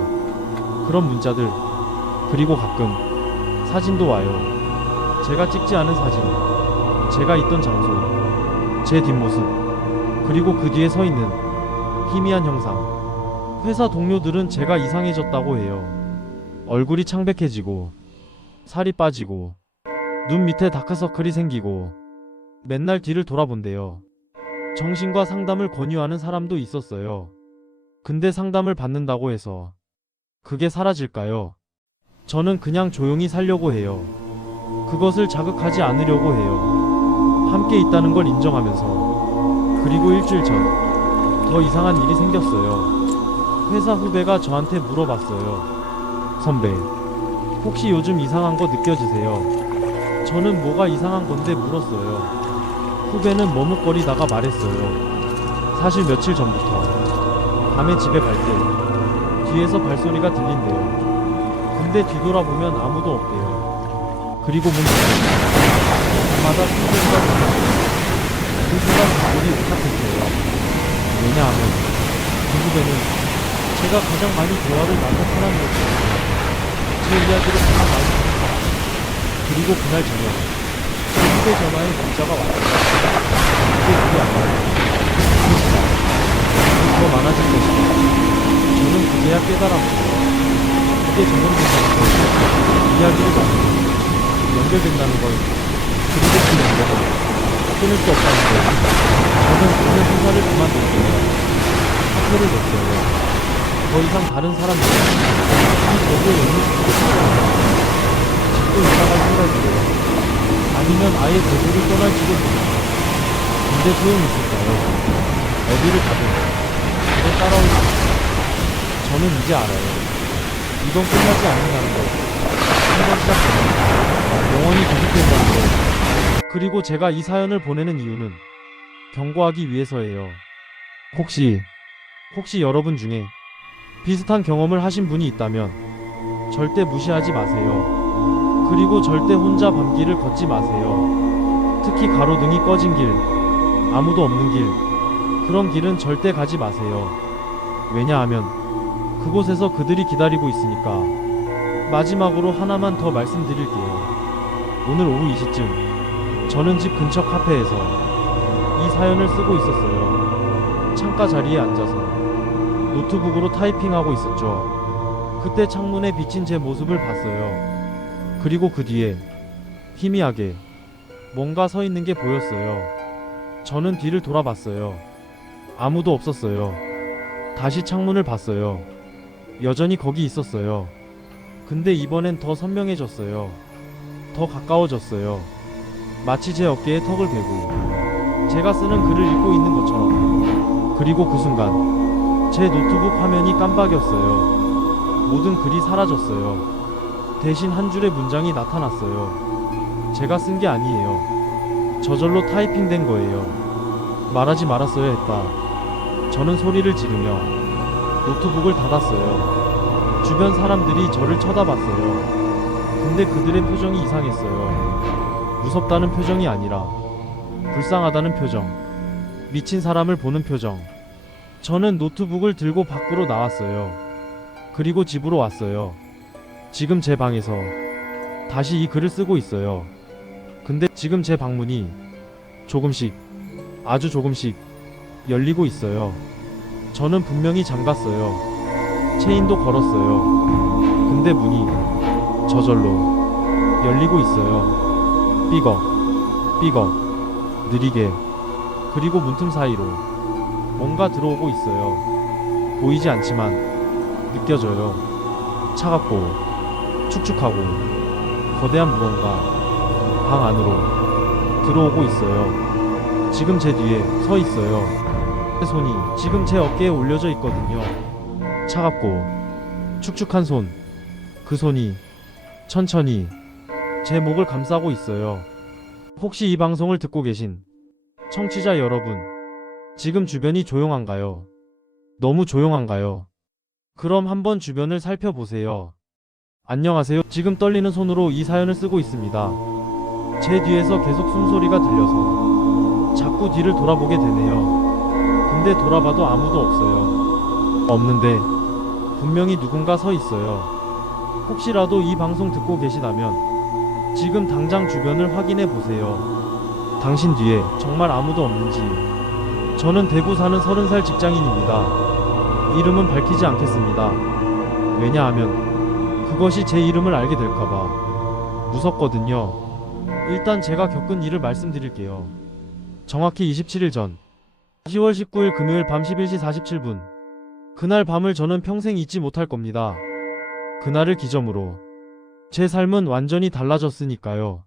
그런 문자들. 그리고 가끔 사진도 와요. 제가 찍지 않은 사진. 제가 있던 장소. 제 뒷모습. 그리고 그 뒤에 서 있는 희미한 형상. 회사 동료들은 제가 이상해졌다고 해요. 얼굴이 창백해지고 살이 빠지고 눈 밑에 다크서클이 생기고 맨날 뒤를 돌아본대요. 정신과 상담을 권유하는 사람도 있었어요. 근데 상담을 받는다고 해서 그게 사라질까요? 저는 그냥 조용히 살려고 해요. 그것을 자극하지 않으려고 해요. 함께 있다는 걸 인정하면서. 그리고 일주일 전 더 이상한 일이 생겼어요. 회사 후배가 저한테 물어봤어요. 선배, 혹시 요즘 이상한 거 느껴지세요? 저는 뭐가 이상한 건데 물었어요. 후배는 머뭇거리다가 말했어요. 사실 며칠 전부터 밤에 집에 갈 때 뒤에서 발소리가 들린대요. 근데 뒤돌아보면 아무도 없대요. 그리고 문득 밤마다 숨소리가 들려요. 그 순간 가슴이 오싹했어요. 왜냐하면 그 후배는 제가 가장 많이 대화를 나눈 사람이었어요. 제 이야기를 가장 많이 듣는 사람. 그리고 그날 저녁 제 후배 전화에 문자가 왔어요. 그게 그게 아니라 그 시간 더 많아질 것이다. 저는 그제야 깨달았어요. 그게 전염된다는 걸, 이야기를 나누고 연결된다는 걸, 그리고 그 연결을 끊을 수 없다는 걸. 저는 오늘 회사를 그만뒀어요. 학교를 냈어요. 더 이상 다른 사람들은 이 저주에 연루시키겠어요. 집도 이사갈 생각이에요. 아니면 아예 대구를 떠날지도 몰라요. 근데 소용있을까요? 어디를 가든 그대 따라올 수 있어요. 저는 이제 알아요. 이건 끝나지 않는다는 걸. 한번 시작되면 영원히 계속된다는 걸. 그리고 제가 이 사연을 보내는 이유는 경고하기 위해서예요. 혹시 여러분 중에 비슷한 경험을 하신 분이 있다면 절대 무시하지 마세요. 그리고 절대 혼자 밤길을 걷지 마세요. 특히 가로등이 꺼진 길, 아무도 없는 길, 그런 길은 절대 가지 마세요. 왜냐하면 그곳에서 그들이 기다리고 있으니까. 마지막으로 하나만 더 말씀드릴게요. 오늘 오후 2시쯤 저는 집 근처 카페에서 이 사연을 쓰고 있었어요. 창가 자리에 앉아서 노트북으로 타이핑하고 있었죠. 그때 창문에 비친 제 모습을 봤어요. 그리고 그 뒤에 희미하게 뭔가 서 있는 게 보였어요. 저는 뒤를 돌아봤어요. 아무도 없었어요. 다시 창문을 봤어요. 여전히 거기 있었어요. 근데 이번엔 더 선명해졌어요. 더 가까워졌어요. 마치 제 어깨에 턱을 대고 제가 쓰는 글을 읽고 있는 것처럼. 그리고 그 순간 제 노트북 화면이 깜빡였어요. 모든 글이 사라졌어요. 대신 한 줄의 문장이 나타났어요. 제가 쓴 게 아니에요. 저절로 타이핑된 거예요. 말하지 말았어야 했다. 저는 소리를 지르며 노트북을 닫았어요. 주변 사람들이 저를 쳐다봤어요. 근데 그들의 표정이 이상했어요. 무섭다는 표정이 아니라 불쌍하다는 표정. 미친 사람을 보는 표정. 저는 노트북을 들고 밖으로 나왔어요. 그리고 집으로 왔어요. 지금 제 방에서 다시 이 글을 쓰고 있어요. 근데 지금 제 방문이 조금씩, 아주 조금씩 열리고 있어요. 저는 분명히 잠갔어요. 체인도 걸었어요. 근데 문이 저절로 열리고 있어요. 삐걱, 삐걱, 느리게. 그리고 문틈 사이로 뭔가 들어오고 있어요. 보이지 않지만 느껴져요. 차갑고 축축하고 거대한 무언가 방 안으로 들어오고 있어요. 지금 제 뒤에 서 있어요. 손이 지금 제 어깨에 올려져 있거든요. 차갑고 축축한 손. 그 손이 천천히 제 목을 감싸고 있어요. 혹시 이 방송을 듣고 계신 청취자 여러분, 지금 주변이 조용한가요? 너무 조용한가요? 그럼 한번 주변을 살펴보세요. 안녕하세요. 지금 떨리는 손으로 이 사연을 쓰고 있습니다. 제 뒤에서 계속 숨소리가 들려서 자꾸 뒤를 돌아보게 되네요. 근데 돌아봐도 아무도 없어요. 없는데 분명히 누군가 서 있어요. 혹시라도 이 방송 듣고 계시다면 지금 당장 주변을 확인해 보세요. 당신 뒤에 정말 아무도 없는지. 저는 대구 사는 30살 직장인입니다. 이름은 밝히지 않겠습니다. 왜냐하면 그것이 제 이름을 알게 될까봐 무섭거든요. 일단 제가 겪은 일을 말씀드릴게요. 정확히 27일 전 10월 19일 금요일 밤 11시 47분. 그날 밤을 저는 평생 잊지 못할 겁니다. 그날을 기점으로 제 삶은 완전히 달라졌으니까요.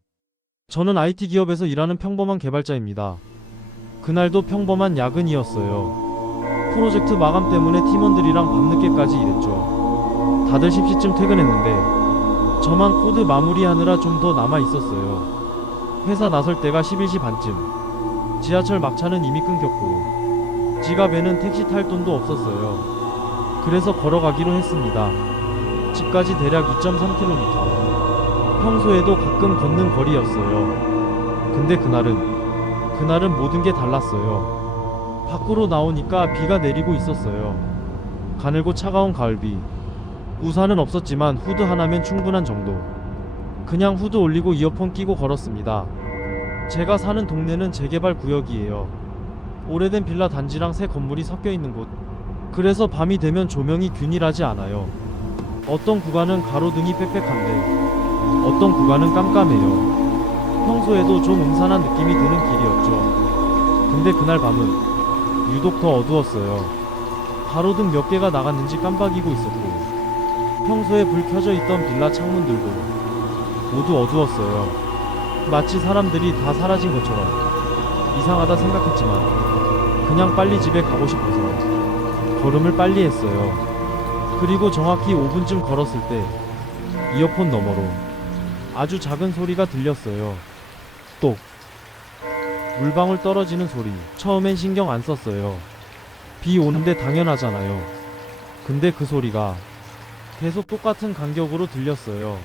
저는 IT 기업에서 일하는 평범한 개발자입니다. 그날도 평범한 야근이었어요. 프로젝트 마감 때문에 팀원들이랑 밤늦게까지 일했죠. 다들 10시쯤 퇴근했는데 저만 코드 마무리하느라 좀 더 남아 있었어요. 회사 나설 때가 11시 반쯤. 지하철 막차는 이미 끊겼고 지갑에는 택시 탈 돈도 없었어요. 그래서 걸어가기로 했습니다. 집까지 대략 2.3km. 평소에도 가끔 걷는 거리였어요. 근데 그날은 모든 게 달랐어요. 밖으로 나오니까 비가 내리고 있었어요. 가늘고 차가운 가을비. 우산은 없었지만 후드 하나면 충분한 정도. 그냥 후드 올리고 이어폰 끼고 걸었습니다. 제가 사는 동네는 재개발 구역이에요. 오래된 빌라 단지랑 새 건물이 섞여 있는 곳. 그래서 밤이 되면 조명이 균일하지 않아요. 어떤 구간은 가로등이 빽빽한데 어떤 구간은 깜깜해요. 평소에도 좀 음산한 느낌이 드는 길이었죠. 근데 그날 밤은 유독 더 어두웠어요. 가로등 몇 개가 나갔는지 깜빡이고 있었고 평소에 불 켜져 있던 빌라 창문들도 모두 어두웠어요. 마치 사람들이 다 사라진 것처럼. 이상하다 생각했지만 그냥 빨리 집에 가고 싶어서 걸음을 빨리 했어요. 그리고 정확히 5분쯤 걸었을 때 이어폰 너머로 아주 작은 소리가 들렸어요. 똑. 물방울 떨어지는 소리. 처음엔 신경 안 썼어요. 비 오는데 당연하잖아요. 근데 그 소리가 계속 똑같은 간격으로 들렸어요.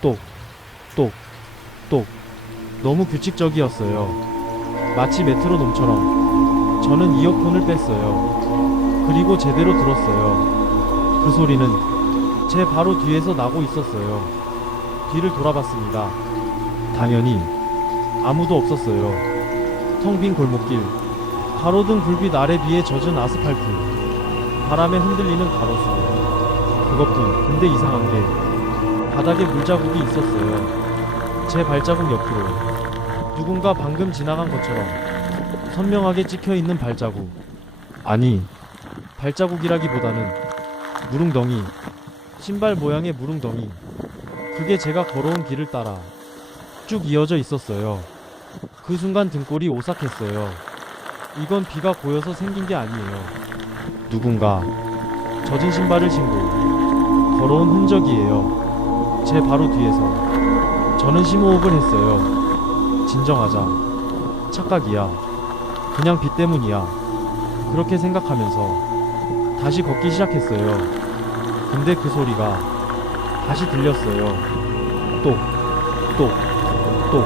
똑, 똑, 똑. 너무 규칙적이었어요. 마치 메트로놈처럼. 저는 이어폰을 뺐어요. 그리고 제대로 들었어요. 그 소리는 제 바로 뒤에서 나고 있었어요. 뒤를 돌아봤습니다. 당연히 아무도 없었어요. 텅 빈 골목길. 가로등 불빛 아래 비에 젖은 아스팔트. 바람에 흔들리는 가로수. 그것뿐. 근데 이상한 게 바닥에 물자국이 있었어요. 제 발자국 옆으로 누군가 방금 지나간 것처럼 선명하게 찍혀있는 발자국. 아니, 발자국이라기보다는 무릉덩이. 신발 모양의 무릉덩이. 그게 제가 걸어온 길을 따라 쭉 이어져 있었어요. 그 순간 등골이 오싹했어요. 이건 비가 고여서 생긴 게 아니에요. 누군가 젖은 신발을 신고 걸어온 흔적이에요. 제 바로 뒤에서. 저는 심호흡을 했어요. 진정하자. 착각이야. 그냥 비 때문이야. 그렇게 생각하면서 다시 걷기 시작했어요. 근데 그 소리가 다시 들렸어요. 똑, 똑, 똑.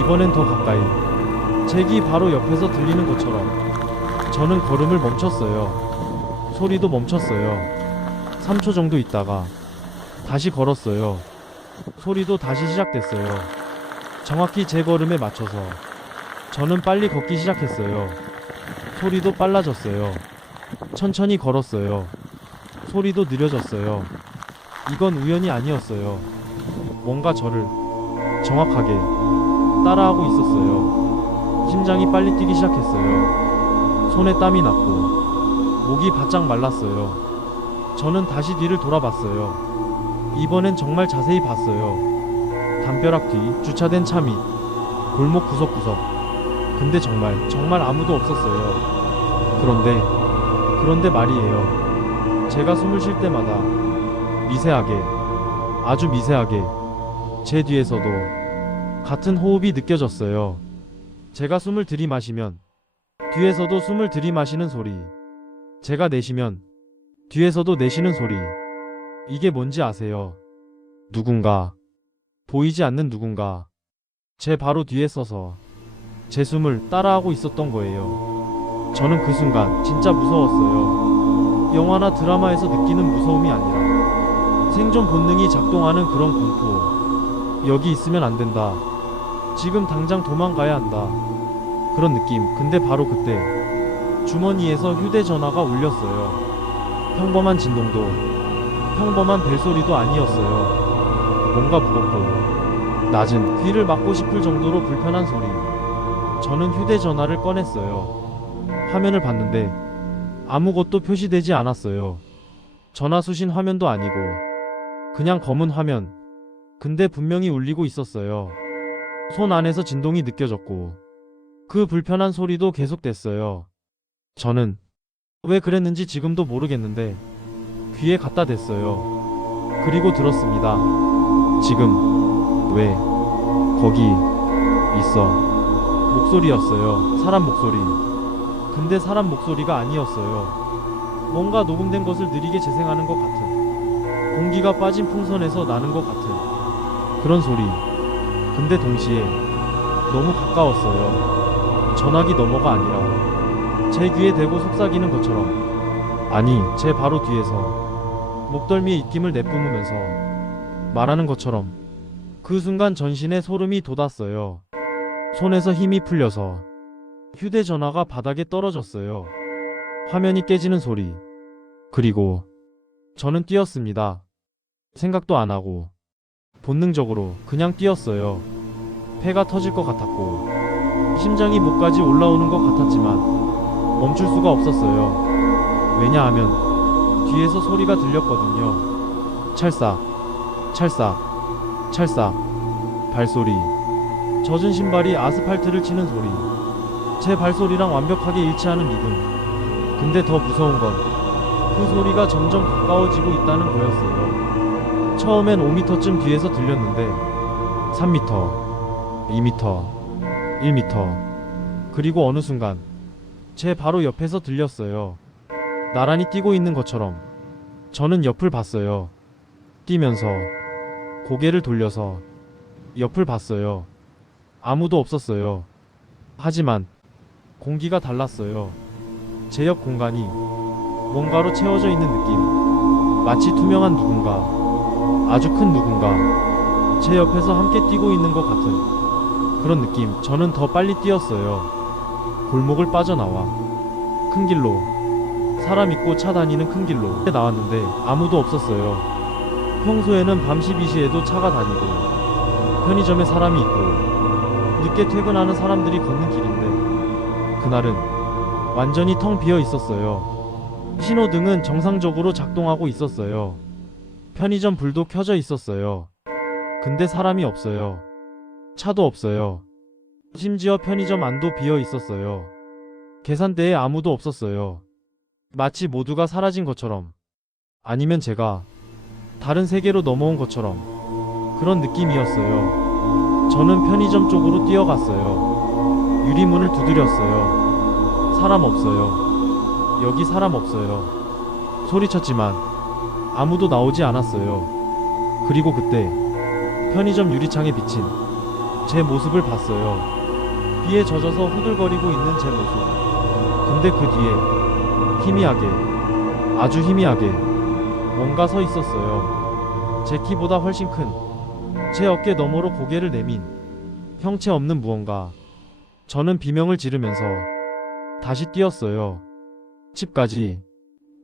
이번엔 더 가까이. 제 귀 바로 옆에서 들리는 것처럼 저는 걸음을 멈췄어요. 소리도 멈췄어요. 3초 정도 있다가 다시 걸었어요. 소리도 다시 시작됐어요. 정확히 제 걸음에 맞춰서 저는 빨리 걷기 시작했어요. 소리도 빨라졌어요. 천천히 걸었어요. 소리도 느려졌어요. 이건 우연이 아니었어요. 뭔가 저를 정확하게 따라하고 있었어요. 심장이 빨리 뛰기 시작했어요. 손에 땀이 났고 목이 바짝 말랐어요. 저는 다시 뒤를 돌아봤어요. 이번엔 정말 자세히 봤어요. 담벼락 뒤, 주차된 차 밑, 골목 구석구석. 근데 정말 아무도 없었어요. 그런데 말이에요. 제가 숨을 쉴 때마다 미세하게, 아주 미세하게 제 뒤에서도 같은 호흡이 느껴졌어요. 제가 숨을 들이마시면 뒤에서도 숨을 들이마시는 소리. 제가 내쉬면 뒤에서도 내쉬는 소리. 이게 뭔지 아세요? 누군가, 보이지 않는 누군가 제 바로 뒤에 서서 제 숨을 따라하고 있었던 거예요. 저는 그 순간 진짜 무서웠어요. 영화나 드라마에서 느끼는 무서움이 아니라 생존 본능이 작동하는 그런 공포. 여기 있으면 안 된다. 지금 당장 도망가야 한다. 그런 느낌. 근데 바로 그때 주머니에서 휴대전화가 울렸어요. 평범한 진동도, 평범한 벨소리도 아니었어요. 뭔가 무겁고 낮은, 귀를 막고 싶을 정도로 불편한 소리. 저는 휴대전화를 꺼냈어요. 화면을 봤는데 아무것도 표시되지 않았어요. 전화 수신 화면도 아니고 그냥 검은 화면. 근데 분명히 울리고 있었어요. 손 안에서 진동이 느껴졌고 그 불편한 소리도 계속됐어요. 저는 왜 그랬는지 지금도 모르겠는데 귀에 갖다 댔어요. 그리고 들었습니다. 지금 왜 거기 있어? 목소리였어요. 사람 목소리. 근데 사람 목소리가 아니었어요. 뭔가 녹음된 것을 느리게 재생하는 것 같은, 공기가 빠진 풍선에서 나는 것 같은 그런 소리. 근데 동시에 너무 가까웠어요. 전화기 너머가 아니라 제 귀에 대고 속삭이는 것처럼. 아니, 제 바로 뒤에서 목덜미에 입김을 내뿜으면서 말하는 것처럼. 그 순간 전신에 소름이 돋았어요. 손에서 힘이 풀려서 휴대전화가 바닥에 떨어졌어요. 화면이 깨지는 소리. 그리고 저는 뛰었습니다. 생각도 안 하고 본능적으로 그냥 뛰었어요. 폐가 터질 것 같았고 심장이 목까지 올라오는 것 같았지만 멈출 수가 없었어요. 왜냐하면 뒤에서 소리가 들렸거든요. 찰싹, 찰싹, 찰싹. 발소리. 젖은 신발이 아스팔트를 치는 소리. 제 발소리랑 완벽하게 일치하는 리듬. 근데 더 무서운 건 그 소리가 점점 가까워지고 있다는 거였어요. 처음엔 5m쯤 뒤에서 들렸는데 3m, 2m, 1m. 그리고 어느 순간 제 바로 옆에서 들렸어요. 나란히 뛰고 있는 것처럼. 저는 옆을 봤어요. 뛰면서 고개를 돌려서 옆을 봤어요. 아무도 없었어요. 하지만 공기가 달랐어요. 제 옆 공간이 뭔가로 채워져 있는 느낌. 마치 투명한 누군가, 아주 큰 누군가 제 옆에서 함께 뛰고 있는 것 같은 그런 느낌. 저는 더 빨리 뛰었어요. 골목을 빠져나와 큰 길로, 사람 있고 차 다니는 큰 길로 나왔는데 아무도 없었어요. 평소에는 밤 12시에도 차가 다니고 편의점에 사람이 있고 늦게 퇴근하는 사람들이 걷는 길인데 그날은 완전히 텅 비어 있었어요. 신호등은 정상적으로 작동하고 있었어요. 편의점 불도 켜져 있었어요. 근데 사람이 없어요. 차도 없어요. 심지어 편의점 안도 비어 있었어요. 계산대에 아무도 없었어요. 마치 모두가 사라진 것처럼, 아니면 제가 다른 세계로 넘어온 것처럼 그런 느낌이었어요. 저는 편의점 쪽으로 뛰어갔어요. 유리문을 두드렸어요. 사람 없어요. 여기 사람 없어요. 소리쳤지만 아무도 나오지 않았어요. 그리고 그때 편의점 유리창에 비친 제 모습을 봤어요. 비에 젖어서 후들거리고 있는 제 모습. 근데 그 뒤에 희미하게, 아주 희미하게 뭔가 서 있었어요. 제 키보다 훨씬 큰, 제 어깨 너머로 고개를 내민 형체 없는 무언가. 저는 비명을 지르면서 다시 뛰었어요. 집까지.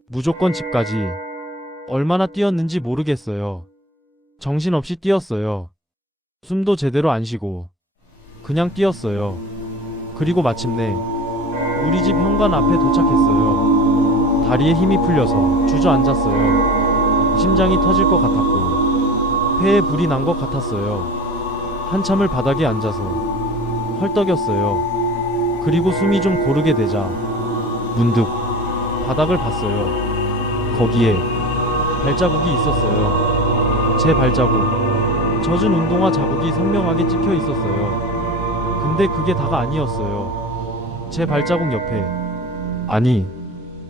무조건 집까지. 얼마나 뛰었는지 모르겠어요. 정신없이 뛰었어요. 숨도 제대로 안 쉬고. 그냥 뛰었어요. 그리고 마침내 우리 집 현관 앞에 도착했어요. 다리에 힘이 풀려서 주저앉았어요. 심장이 터질 것 같았고 폐에 불이 난 것 같았어요. 한참을 바닥에 앉아서 헐떡였어요. 그리고 숨이 좀 고르게 되자 문득 바닥을 봤어요. 거기에 발자국이 있었어요. 제 발자국. 젖은 운동화 자국이 선명하게 찍혀 있었어요. 근데 그게 다가 아니었어요. 제 발자국 옆에, 아니,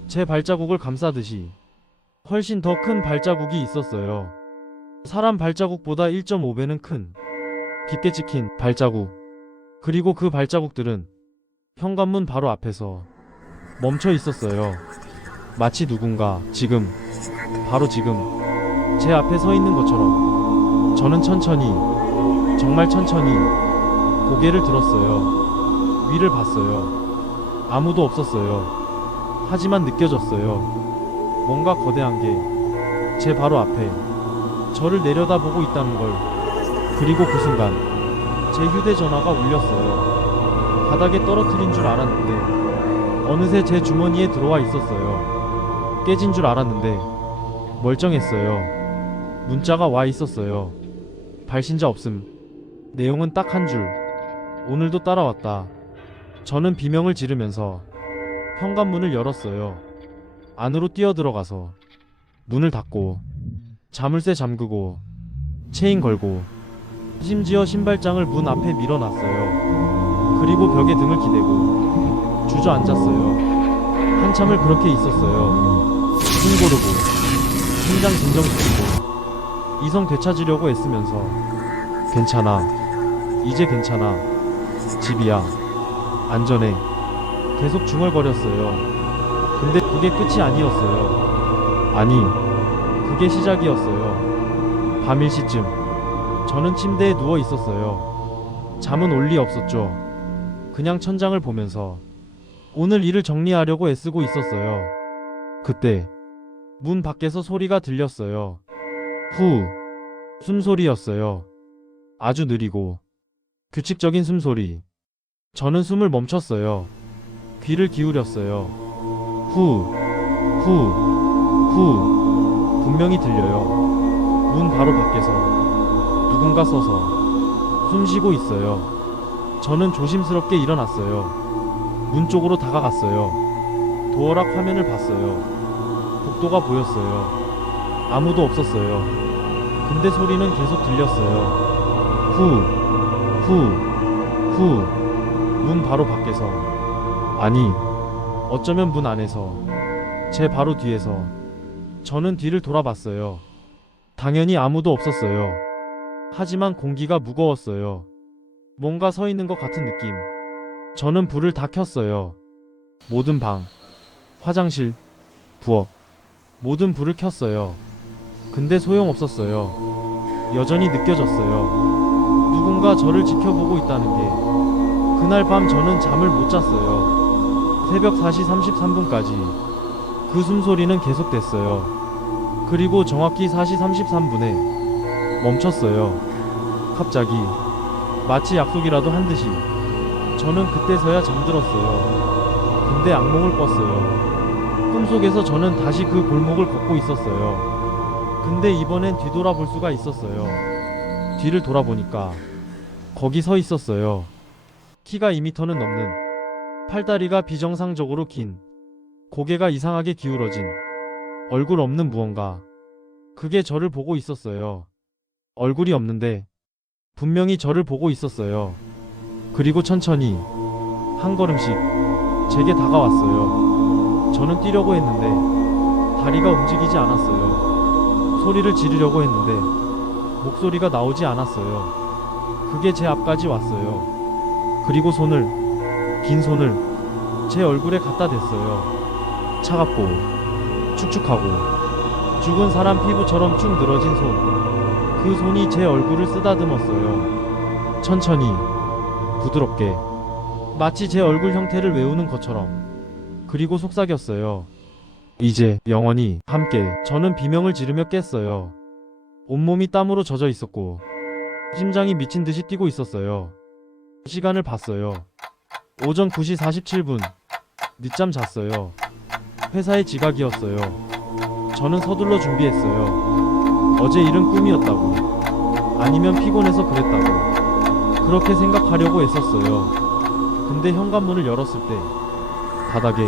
제 발자국을 감싸듯이 훨씬 더 큰 발자국이 있었어요. 사람 발자국보다 1.5배는 큰, 깊게 찍힌 발자국. 그리고 그 발자국들은 현관문 바로 앞에서 멈춰 있었어요. 마치 누군가 지금, 바로 지금 제 앞에 서 있는 것처럼. 저는 천천히, 정말 천천히 고개를 들었어요. 위를 봤어요. 아무도 없었어요. 하지만 느껴졌어요. 뭔가 거대한 게 제 바로 앞에 저를 내려다보고 있다는 걸. 그리고 그 순간 제 휴대전화가 울렸어요. 바닥에 떨어뜨린 줄 알았는데 어느새 제 주머니에 들어와 있었어요. 깨진 줄 알았는데 멀쩡했어요. 문자가 와 있었어요. 발신자 없음. 내용은 딱 한 줄. 오늘도 따라왔다. 저는 비명을 지르면서 현관문을 열었어요. 안으로 뛰어들어가서 문을 닫고 자물쇠 잠그고 체인 걸고 심지어 신발장을 문 앞에 밀어놨어요. 그리고 벽에 등을 기대고 주저앉았어요. 한참을 그렇게 있었어요. 숨 고르고 심장 진정시키고 이성 되찾으려고 애쓰면서 괜찮아. 이제 괜찮아. 집이야. 안전해. 계속 중얼거렸어요. 근데 그게 끝이 아니었어요. 아니, 그게 시작이었어요. 밤 1시쯤 저는 침대에 누워 있었어요. 잠은 올 리 없었죠. 그냥 천장을 보면서 오늘 일을 정리하려고 애쓰고 있었어요. 그때 문 밖에서 소리가 들렸어요. 후, 숨소리였어요. 아주 느리고 규칙적인 숨소리. 저는 숨을 멈췄어요. 귀를 기울였어요. 후, 후, 후. 분명히 들려요. 문 바로 밖에서 누군가 서서 숨 쉬고 있어요. 저는 조심스럽게 일어났어요. 문 쪽으로 다가갔어요. 도어락 화면을 봤어요. 복도가 보였어요. 아무도 없었어요. 근데 소리는 계속 들렸어요. 후, 후, 후. 문 바로 밖에서, 아니, 어쩌면 문 안에서, 제 바로 뒤에서. 저는 뒤를 돌아봤어요. 당연히 아무도 없었어요. 하지만 공기가 무거웠어요. 뭔가 서 있는 것 같은 느낌. 저는 불을 다 켰어요. 모든 방, 화장실, 부엌, 모든 불을 켰어요. 근데 소용없었어요. 여전히 느껴졌어요. 누군가 저를 지켜보고 있다는 게. 그날 밤 저는 잠을 못 잤어요. 새벽 4시 33분까지 그 숨소리는 계속됐어요. 그리고 정확히 4시 33분에 멈췄어요. 갑자기 마치 약속이라도 한 듯이 저는 그때서야 잠들었어요. 근데 악몽을 꿨어요. 꿈속에서 저는 다시 그 골목을 걷고 있었어요. 근데 이번엔 뒤돌아볼 수가 있었어요. 뒤를 돌아보니까 거기 서 있었어요. 키가 2m는 넘는, 팔다리가 비정상적으로 긴, 고개가 이상하게 기울어진, 얼굴 없는 무언가. 그게 저를 보고 있었어요. 얼굴이 없는데 분명히 저를 보고 있었어요. 그리고 천천히 한 걸음씩 제게 다가왔어요. 저는 뛰려고 했는데 다리가 움직이지 않았어요. 소리를 지르려고 했는데 목소리가 나오지 않았어요. 그게 제 앞까지 왔어요. 그리고 손을, 긴 손을 제 얼굴에 갖다 댔어요. 차갑고 축축하고 죽은 사람 피부처럼 축 늘어진 손. 그 손이 제 얼굴을 쓰다듬었어요. 천천히, 부드럽게, 마치 제 얼굴 형태를 외우는 것처럼. 그리고 속삭였어요. 이제 영원히 함께. 저는 비명을 지르며 깼어요. 온몸이 땀으로 젖어 있었고 심장이 미친 듯이 뛰고 있었어요. 시간을 봤어요. 오전 9시 47분. 늦잠 잤어요. 회사의 지각이었어요. 저는 서둘러 준비했어요. 어제 일은 꿈이었다고. 아니면 피곤해서 그랬다고. 그렇게 생각하려고 애썼어요. 근데 현관문을 열었을 때 바닥에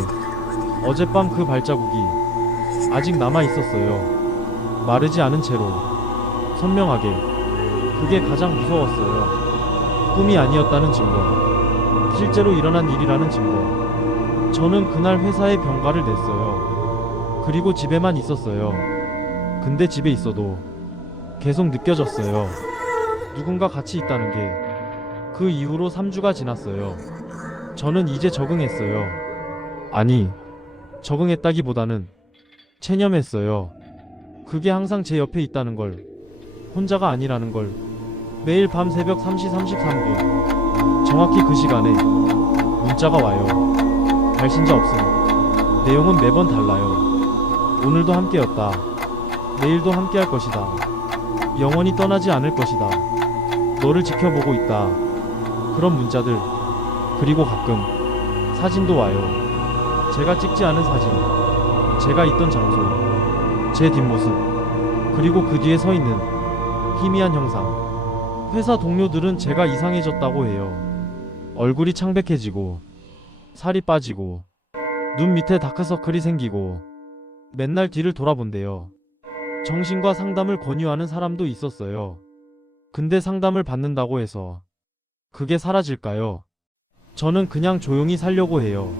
어젯밤 그 발자국이 아직 남아 있었어요. 마르지 않은 채로 선명하게. 그게 가장 무서웠어요. 꿈이 아니었다는 증거. 실제로 일어난 일이라는 증거. 저는 그날 회사에 병가를 냈어요. 그리고 집에만 있었어요. 근데 집에 있어도 계속 느껴졌어요. 누군가 같이 있다는 게. 그 이후로 3주가 지났어요. 저는 이제 적응했어요. 아니, 적응했다기보다는 체념했어요. 그게 항상 제 옆에 있다는 걸, 혼자가 아니라는 걸. 매일 밤 새벽 3시 33분 정확히 그 시간에 문자가 와요. 발신자 없음. 내용은 매번 달라요. 오늘도 함께였다. 내일도 함께할 것이다. 영원히 떠나지 않을 것이다. 너를 지켜보고 있다. 그런 문자들. 그리고 가끔 사진도 와요. 제가 찍지 않은 사진. 제가 있던 장소. 제 뒷모습. 그리고 그 뒤에 서 있는 희미한 형상. 회사 동료들은 제가 이상해졌다고 해요. 얼굴이 창백해지고 살이 빠지고 눈 밑에 다크서클이 생기고 맨날 뒤를 돌아본대요. 정신과 상담을 권유하는 사람도 있었어요. 근데 상담을 받는다고 해서 그게 사라질까요? 저는 그냥 조용히 살려고 해요.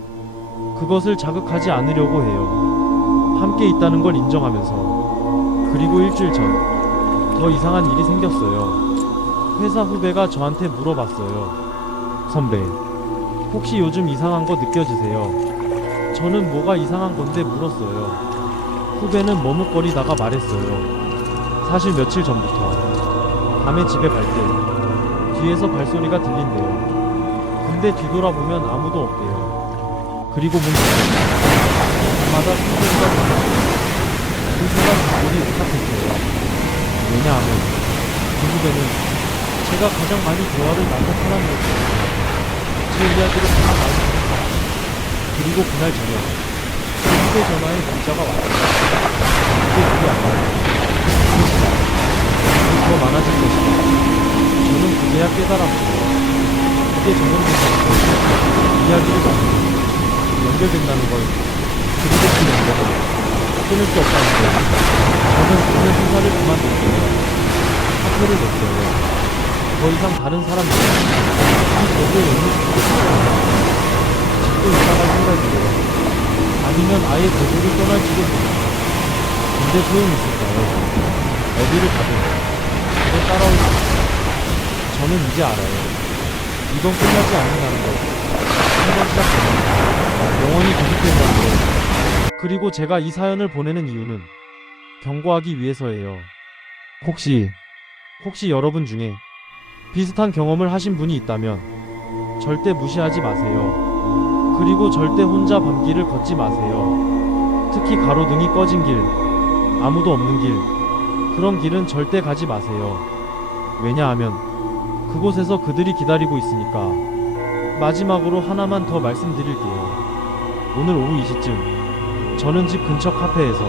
그것을 자극하지 않으려고 해요. 함께 있다는 걸 인정하면서. 그리고 일주일 전 더 이상한 일이 생겼어요. 회사 후배가 저한테 물어봤어요. 선배, 혹시 요즘 이상한 거 느껴지세요? 저는 뭐가 이상한 건데 물었어요. 후배는 머뭇거리다가 말했어요. 사실 며칠 전부터 밤에 집에 갈 때 뒤에서 발소리가 들린대요. 근데 뒤돌아보면 아무도 없대요. 그리고 문득 밤마다 숨소리가 들려요. 그 순간 눈이 오싹했어요. 왜냐하면 그 후배는 제가 가장 많이 대화를 나눈 사람이었어요. 제 이야기를 가장 많이 듣는 사람. 그리고 그날 저녁 그 후배 전화에 문자가 왔어요. 그게 그게 아니라 그 시간 더 많아질 것이다. 저는 그제야 깨달았어요. 그게 전염된다는 걸, 이야기를 나누고 연결된다는 걸, 그리고 그 연결을 끊을 수 없다는 걸. 저는 오늘 회사를 그만뒀어요. 학교를 냈어요. 더 이상 다른 사람들이 이 저주에 연루시키겠어요. 집도 이사갈 생각이에요. 아니면 아예 대구를 떠날지도 몰라요. 근데 소용있을까요? 어디를 가든 그대 따라올 수 있어요. 저는 이제 알아요. 이건 끝나지 않는다는 걸. 한번 시작되면 영원히 계속된다는 걸. 그리고 제가 이 사연을 보내는 이유는 경고하기 위해서예요. 혹시 여러분 중에 비슷한 경험을 하신 분이 있다면 절대 무시하지 마세요. 그리고 절대 혼자 밤길을 걷지 마세요. 특히 가로등이 꺼진 길, 아무도 없는 길, 그런 길은 절대 가지 마세요. 왜냐하면 그곳에서 그들이 기다리고 있으니까. 마지막으로 하나만 더 말씀드릴게요. 오늘 오후 2시쯤 저는 집 근처 카페에서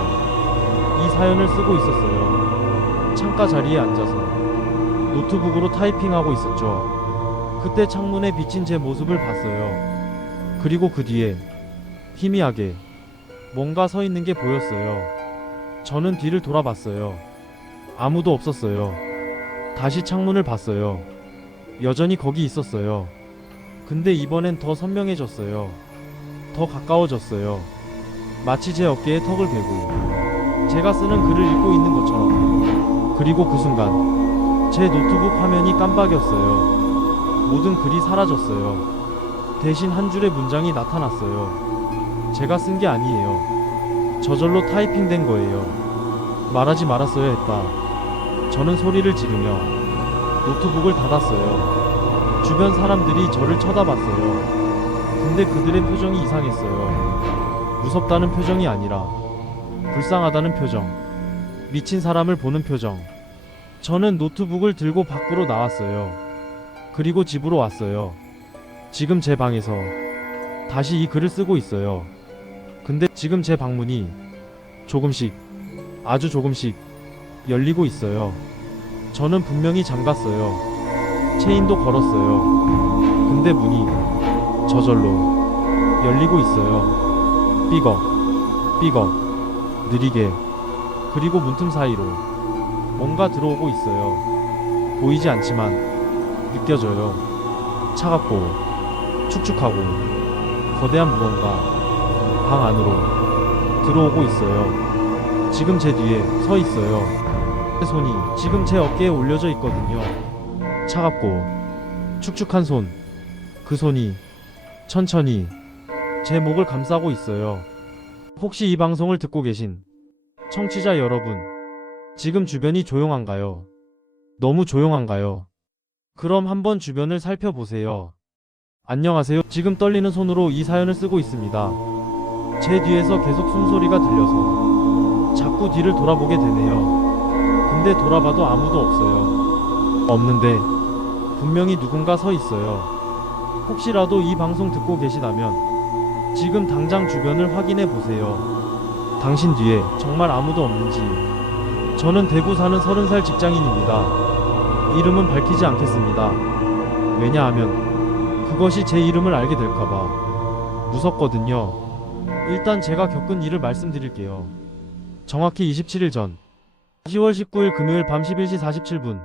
이 사연을 쓰고 있었어요. 창가 자리에 앉아서 노트북으로 타이핑하고 있었죠. 그때 창문에 비친 제 모습을 봤어요. 그리고 그 뒤에 희미하게 뭔가 서 있는 게 보였어요. 저는 뒤를 돌아봤어요. 아무도 없었어요. 다시 창문을 봤어요. 여전히 거기 있었어요. 근데 이번엔 더 선명해졌어요. 더 가까워졌어요. 마치 제 어깨에 턱을 대고 제가 쓰는 글을 읽고 있는 것처럼. 그리고 그 순간 제 노트북 화면이 깜빡였어요. 모든 글이 사라졌어요. 대신 한 줄의 문장이 나타났어요. 제가 쓴 게 아니에요. 저절로 타이핑된 거예요. 말하지 말았어야 했다. 저는 소리를 지르며 노트북을 닫았어요. 주변 사람들이 저를 쳐다봤어요. 근데 그들의 표정이 이상했어요. 무섭다는 표정이 아니라 불쌍하다는 표정. 미친 사람을 보는 표정. 저는 노트북을 들고 밖으로 나왔어요. 그리고 집으로 왔어요. 지금 제 방에서 다시 이 글을 쓰고 있어요. 근데 지금 제 방문이 조금씩, 아주 조금씩 열리고 있어요. 저는 분명히 잠갔어요. 체인도 걸었어요. 근데 문이 저절로 열리고 있어요. 삐걱, 삐걱, 느리게. 그리고 문틈 사이로 뭔가 들어오고 있어요. 보이지 않지만 느껴져요. 차갑고 축축하고 거대한 무언가 방 안으로 들어오고 있어요. 지금 제 뒤에 서 있어요. 손이 지금 제 어깨에 올려져 있거든요. 차갑고 축축한 손. 그 손이 천천히 제 목을 감싸고 있어요. 혹시 이 방송을 듣고 계신 청취자 여러분, 지금 주변이 조용한가요? 너무 조용한가요? 그럼 한번 주변을 살펴보세요. 안녕하세요. 지금 떨리는 손으로 이 사연을 쓰고 있습니다. 제 뒤에서 계속 숨소리가 들려서 자꾸 뒤를 돌아보게 되네요. 근데 돌아봐도 아무도 없어요. 없는데 분명히 누군가 서 있어요. 혹시라도 이 방송 듣고 계시다면 지금 당장 주변을 확인해 보세요. 당신 뒤에 정말 아무도 없는지. 저는 대구 사는 30살 직장인입니다. 이름은 밝히지 않겠습니다. 왜냐하면 그것이 제 이름을 알게 될까봐 무섭거든요. 일단 제가 겪은 일을 말씀드릴게요. 정확히 27일 전 10월 19일 금요일 밤 11시 47분.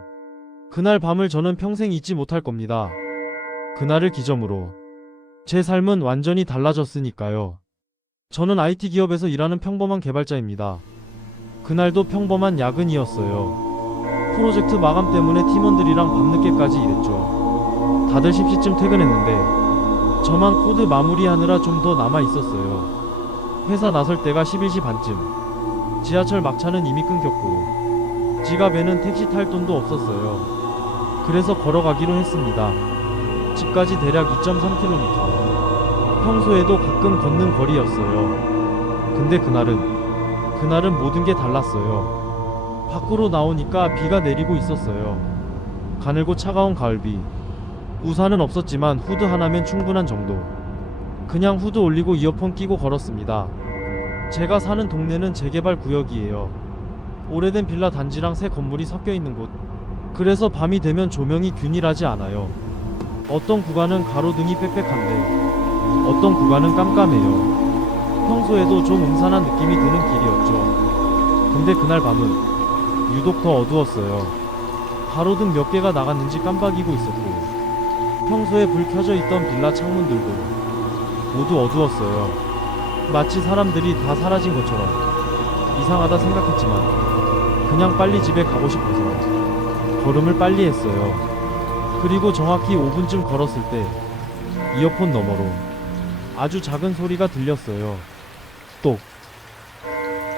그날 밤을 저는 평생 잊지 못할 겁니다. 그날을 기점으로 제 삶은 완전히 달라졌으니까요. 저는 IT 기업에서 일하는 평범한 개발자입니다. 그날도 평범한 야근이었어요. 프로젝트 마감 때문에 팀원들이랑 밤늦게까지 일했죠. 다들 10시쯤 퇴근했는데 저만 코드 마무리하느라 좀 더 남아 있었어요. 회사 나설 때가 11시 반쯤. 지하철 막차는 이미 끊겼고 지갑에는 택시 탈 돈도 없었어요. 그래서 걸어가기로 했습니다. 집까지 대략 2.3km. 평소에도 가끔 걷는 거리였어요. 근데 그날은 모든 게 달랐어요. 밖으로 나오니까 비가 내리고 있었어요. 가늘고 차가운 가을비. 우산은 없었지만 후드 하나면 충분한 정도. 그냥 후드 올리고 이어폰 끼고 걸었습니다. 제가 사는 동네는 재개발 구역이에요. 오래된 빌라 단지랑 새 건물이 섞여 있는 곳. 그래서 밤이 되면 조명이 균일하지 않아요. 어떤 구간은 가로등이 빽빽한데 어떤 구간은 깜깜해요. 평소에도 좀 음산한 느낌이 드는 길이었죠. 근데 그날 밤은 유독 더 어두웠어요. 가로등 몇 개가 나갔는지 깜빡이고 있었고 평소에 불 켜져 있던 빌라 창문들도 모두 어두웠어요. 마치 사람들이 다 사라진 것처럼. 이상하다 생각했지만 그냥 빨리 집에 가고 싶어서 걸음을 빨리 했어요. 그리고 정확히 5분쯤 걸었을 때 이어폰 너머로 아주 작은 소리가 들렸어요. 똑.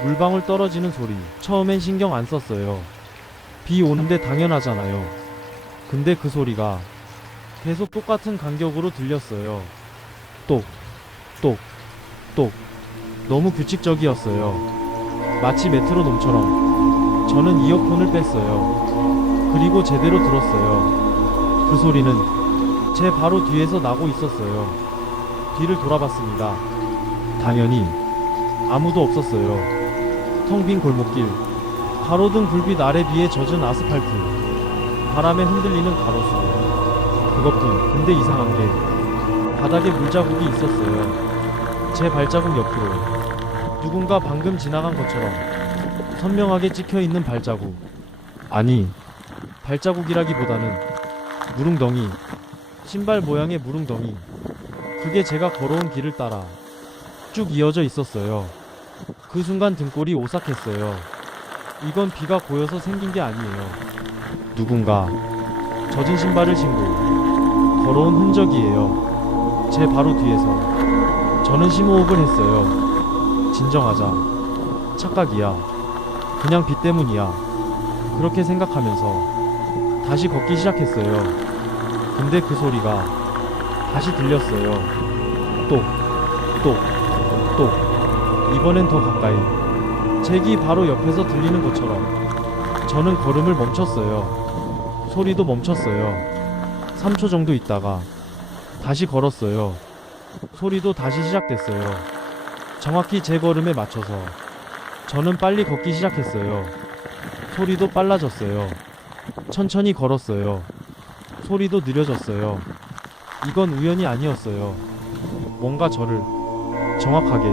물방울 떨어지는 소리. 처음엔 신경 안 썼어요. 비 오는데 당연하잖아요. 근데 그 소리가 계속 똑같은 간격으로 들렸어요. 똑, 똑, 똑. 너무 규칙적이었어요. 마치 메트로놈처럼. 저는 이어폰을 뺐어요. 그리고 제대로 들었어요. 그 소리는 제 바로 뒤에서 나고 있었어요. 뒤를 돌아봤습니다. 당연히 아무도 없었어요. 텅 빈 골목길. 가로등 불빛 아래 비에 젖은 아스팔트. 바람에 흔들리는 가로수. 그것뿐. 근데 이상한 게 바닥에 물자국이 있었어요. 제 발자국 옆으로 누군가 방금 지나간 것처럼 선명하게 찍혀있는 발자국. 아니, 발자국이라기보다는 무릉덩이. 신발 모양의 무릉덩이. 그게 제가 걸어온 길을 따라 쭉 이어져 있었어요. 그 순간 등골이 오싹했어요. 이건 비가 고여서 생긴 게 아니에요. 누군가 젖은 신발을 신고 걸어온 흔적이에요. 제 바로 뒤에서. 저는 심호흡을 했어요. 진정하자. 착각이야. 그냥 비 때문이야. 그렇게 생각하면서 다시 걷기 시작했어요. 근데 그 소리가 다시 들렸어요. 똑, 똑, 똑. 이번엔 더 가까이. 제 귀 바로 옆에서 들리는 것처럼. 저는 걸음을 멈췄어요. 소리도 멈췄어요. 3초 정도 있다가 다시 걸었어요. 소리도 다시 시작됐어요. 정확히 제 걸음에 맞춰서 저는 빨리 걷기 시작했어요. 소리도 빨라졌어요. 천천히 걸었어요. 소리도 느려졌어요. 이건 우연이 아니었어요. 뭔가 저를 정확하게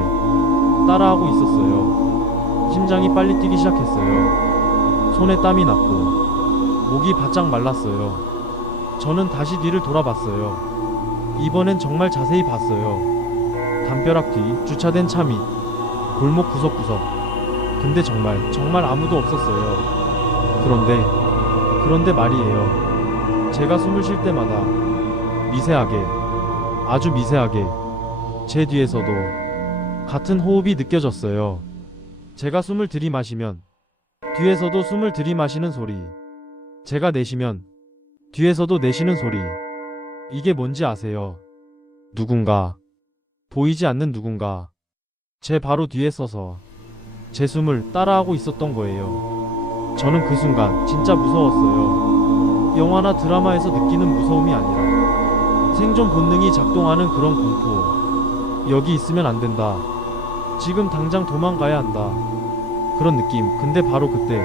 따라하고 있었어요. 심장이 빨리 뛰기 시작했어요. 손에 땀이 났고 목이 바짝 말랐어요. 저는 다시 뒤를 돌아봤어요. 이번엔 정말 자세히 봤어요. 담벼락 뒤, 주차된 차 밑, 골목 구석구석. 근데 정말 아무도 없었어요. 그런데 말이에요. 제가 숨을 쉴 때마다 미세하게, 아주 미세하게 제 뒤에서도 같은 호흡이 느껴졌어요. 제가 숨을 들이마시면 뒤에서도 숨을 들이마시는 소리. 제가 내쉬면 뒤에서도 내쉬는 소리. 이게 뭔지 아세요? 누군가, 보이지 않는 누군가 제 바로 뒤에 서서 제 숨을 따라하고 있었던 거예요. 저는 그 순간 진짜 무서웠어요. 영화나 드라마에서 느끼는 무서움이 아니라 생존 본능이 작동하는 그런 공포. 여기 있으면 안 된다. 지금 당장 도망가야 한다. 그런 느낌. 근데 바로 그때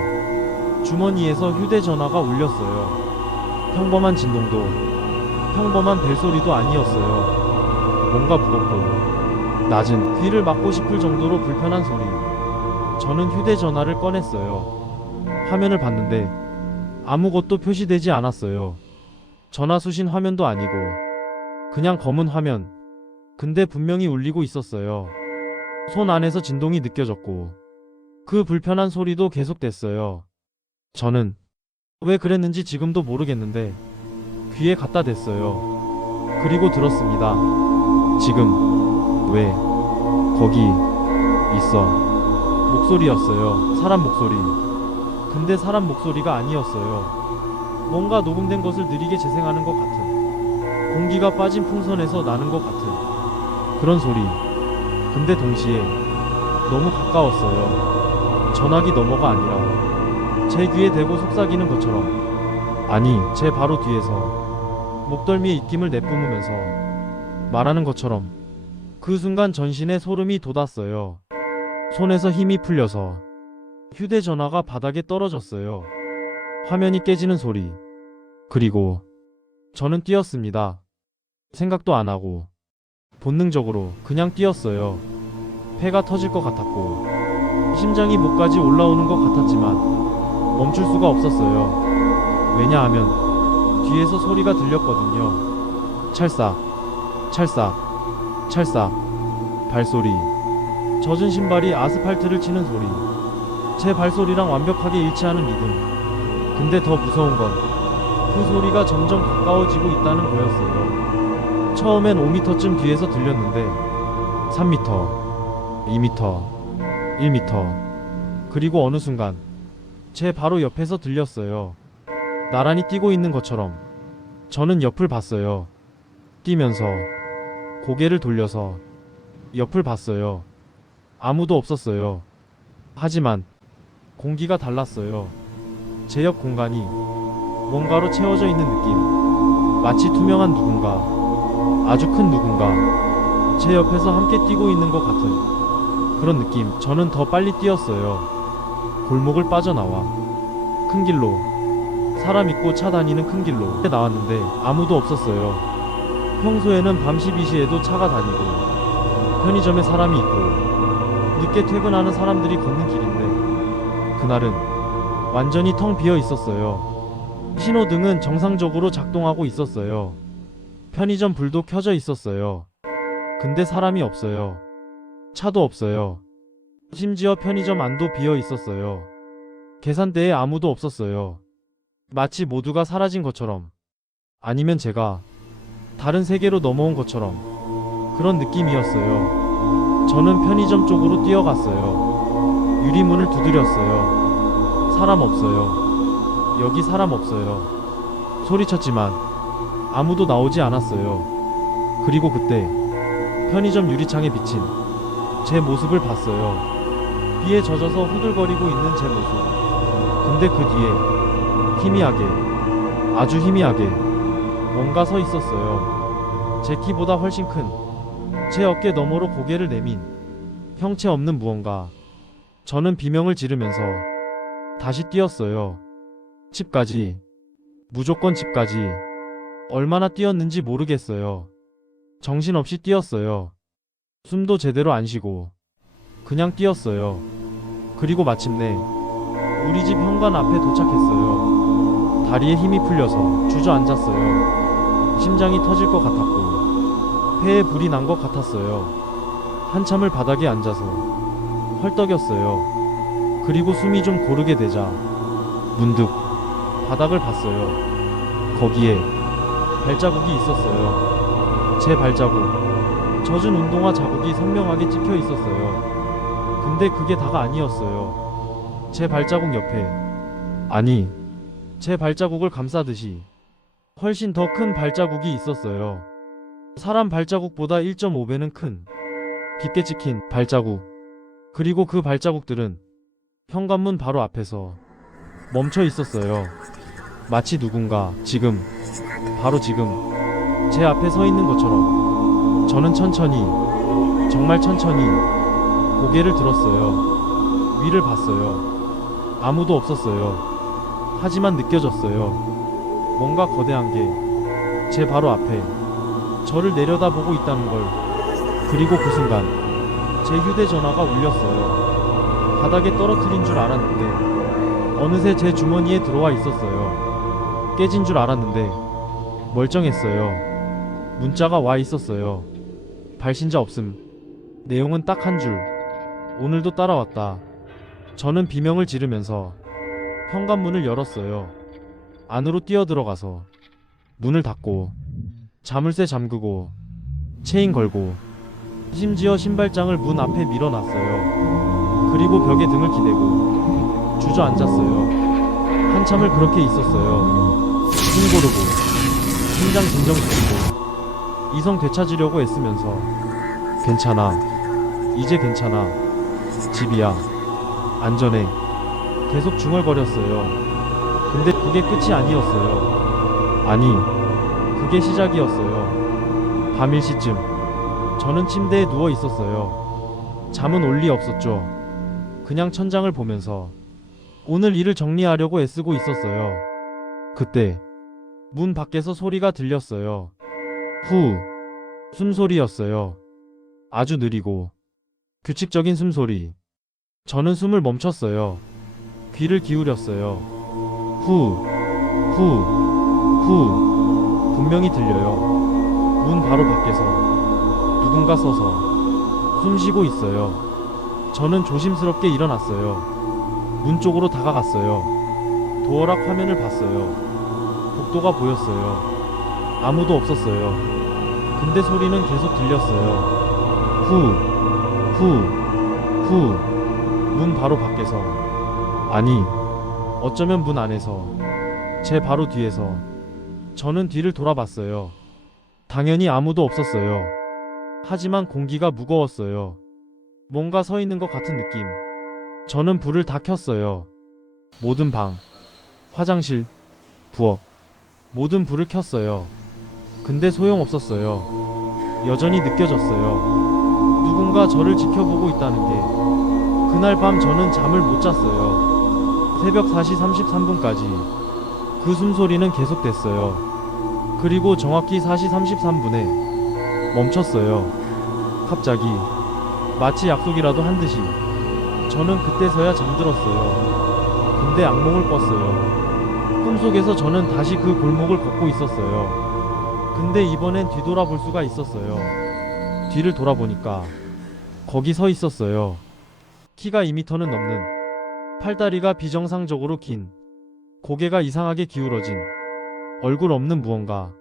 주머니에서 휴대전화가 울렸어요. 평범한 진동도, 평범한 벨소리도 아니었어요. 뭔가 무겁고 낮은, 귀를 막고 싶을 정도로 불편한 소리. 저는 휴대전화를 꺼냈어요. 화면을 봤는데 아무것도 표시되지 않았어요. 전화 수신 화면도 아니고 그냥 검은 화면. 근데 분명히 울리고 있었어요. 손 안에서 진동이 느껴졌고 그 불편한 소리도 계속됐어요. 저는 왜 그랬는지 지금도 모르겠는데 귀에 갖다 댔어요. 그리고 들었습니다. 지금 왜 거기 있어? 목소리였어요. 사람 목소리. 근데 사람 목소리가 아니었어요. 뭔가 녹음된 것을 느리게 재생하는 것 같은, 공기가 빠진 풍선에서 나는 것 같은 그런 소리. 근데 동시에 너무 가까웠어요. 전화기 너머가 아니라 제 귀에 대고 속삭이는 것처럼. 아니, 제 바로 뒤에서 목덜미에 입김을 내뿜으면서 말하는 것처럼. 그 순간 전신에 소름이 돋았어요. 손에서 힘이 풀려서 휴대전화가 바닥에 떨어졌어요. 화면이 깨지는 소리. 그리고 저는 뛰었습니다. 생각도 안 하고 본능적으로 그냥 뛰었어요. 폐가 터질 것 같았고 심장이 목까지 올라오는 것 같았지만 멈출 수가 없었어요. 왜냐하면 뒤에서 소리가 들렸거든요. 찰싹, 찰싹, 찰싹. 발소리. 젖은 신발이 아스팔트를 치는 소리. 제 발소리랑 완벽하게 일치하는 리듬. 근데 더 무서운 건 그 소리가 점점 가까워지고 있다는 거였어요. 처음엔 5m쯤 뒤에서 들렸는데 3m, 2m, 1m. 그리고 어느 순간 제 바로 옆에서 들렸어요. 나란히 뛰고 있는 것처럼. 저는 옆을 봤어요. 뛰면서 고개를 돌려서 옆을 봤어요. 아무도 없었어요. 하지만 공기가 달랐어요. 제 옆 공간이 뭔가로 채워져 있는 느낌. 마치 투명한 누군가, 아주 큰 누군가 제 옆에서 함께 뛰고 있는 것 같은 그런 느낌. 저는 더 빨리 뛰었어요. 골목을 빠져나와 큰 길로, 사람 있고 차 다니는 큰 길로 나왔는데 아무도 없었어요. 평소에는 밤 12시에도 차가 다니고 편의점에 사람이 있고 늦게 퇴근하는 사람들이 걷는 길인데 그날은 완전히 텅 비어 있었어요. 신호등은 정상적으로 작동하고 있었어요. 편의점 불도 켜져 있었어요. 근데 사람이 없어요. 차도 없어요. 심지어 편의점 안도 비어 있었어요. 계산대에 아무도 없었어요. 마치 모두가 사라진 것처럼, 아니면 제가 다른 세계로 넘어온 것처럼 그런 느낌이었어요. 저는 편의점 쪽으로 뛰어갔어요. 유리문을 두드렸어요. 사람 없어요. 여기 사람 없어요. 소리쳤지만 아무도 나오지 않았어요. 그리고 그때 편의점 유리창에 비친 제 모습을 봤어요. 비에 젖어서 후들거리고 있는 제 모습. 근데 그 뒤에 희미하게, 아주 희미하게 뭔가 서 있었어요. 제 키보다 훨씬 큰, 제 어깨 너머로 고개를 내민 형체 없는 무언가. 저는 비명을 지르면서 다시 뛰었어요. 집까지. 무조건 집까지. 얼마나 뛰었는지 모르겠어요. 정신없이 뛰었어요. 숨도 제대로 안 쉬고 그냥 뛰었어요. 그리고 마침내 우리 집 현관 앞에 도착했어요. 다리에 힘이 풀려서 주저앉았어요. 심장이 터질 것 같았고 폐에 불이 난 것 같았어요. 한참을 바닥에 앉아서 헐떡였어요. 그리고 숨이 좀 고르게 되자 문득 바닥을 봤어요. 거기에 발자국이 있었어요. 제 발자국. 젖은 운동화 자국이 선명하게 찍혀 있었어요. 근데 그게 다가 아니었어요. 제 발자국 옆에, 아니, 제 발자국을 감싸듯이 훨씬 더 큰 발자국이 있었어요. 사람 발자국보다 1.5배는 큰, 깊게 찍힌 발자국. 그리고 그 발자국들은 현관문 바로 앞에서 멈춰 있었어요. 마치 누군가 지금, 바로 지금 제 앞에 서 있는 것처럼. 저는 천천히, 정말 천천히 고개를 들었어요. 위를 봤어요. 아무도 없었어요. 하지만 느껴졌어요. 뭔가 거대한 게 제 바로 앞에 저를 내려다보고 있다는 걸. 그리고 그 순간 제 휴대전화가 울렸어요. 바닥에 떨어뜨린 줄 알았는데 어느새 제 주머니에 들어와 있었어요. 깨진 줄 알았는데 멀쩡했어요. 문자가 와 있었어요. 발신자 없음. 내용은 딱 한 줄. 오늘도 따라왔다. 저는 비명을 지르면서 현관문을 열었어요. 안으로 뛰어들어가서 문을 닫고 자물쇠 잠그고 체인 걸고 심지어 신발장을 문 앞에 밀어놨어요. 그리고 벽에 등을 기대고 주저앉았어요. 한참을 그렇게 있었어요. 숨 고르고 심장 진정시키고 이성 되찾으려고 애쓰면서 괜찮아. 이제 괜찮아. 집이야. 안전해. 계속 중얼거렸어요. 근데 그게 끝이 아니었어요. 아니, 그게 시작이었어요. 밤 1시쯤 저는 침대에 누워 있었어요. 잠은 올 리 없었죠. 그냥 천장을 보면서 오늘 일을 정리하려고 애쓰고 있었어요. 그때 문 밖에서 소리가 들렸어요. 후, 숨소리였어요. 아주 느리고 규칙적인 숨소리. 저는 숨을 멈췄어요. 귀를 기울였어요. 후, 후, 후. 분명히 들려요. 문 바로 밖에서 누군가 서서 숨 쉬고 있어요. 저는 조심스럽게 일어났어요. 문 쪽으로 다가갔어요. 도어락 화면을 봤어요. 복도가 보였어요. 아무도 없었어요. 근데 소리는 계속 들렸어요. 후, 후, 후. 문 바로 밖에서, 아니, 어쩌면 문 안에서, 제 바로 뒤에서. 저는 뒤를 돌아봤어요. 당연히 아무도 없었어요. 하지만 공기가 무거웠어요. 뭔가 서 있는 것 같은 느낌. 저는 불을 다 켰어요. 모든 방, 화장실, 부엌, 모든 불을 켰어요. 근데 소용없었어요. 여전히 느껴졌어요. 누군가 저를 지켜보고 있다는 게. 그날 밤 저는 잠을 못 잤어요. 새벽 4시 33분까지 그 숨소리는 계속됐어요. 그리고 정확히 4시 33분에 멈췄어요. 갑자기 마치 약속이라도 한 듯이 저는 그때서야 잠들었어요. 근데 악몽을 꿨어요. 꿈속에서 저는 다시 그 골목을 걷고 있었어요. 근데 이번엔 뒤돌아볼 수가 있었어요. 뒤를 돌아보니까 거기 서 있었어요. 키가 2m는 넘는, 팔다리가 비정상적으로 긴, 고개가 이상하게 기울어진, 얼굴 없는 무언가.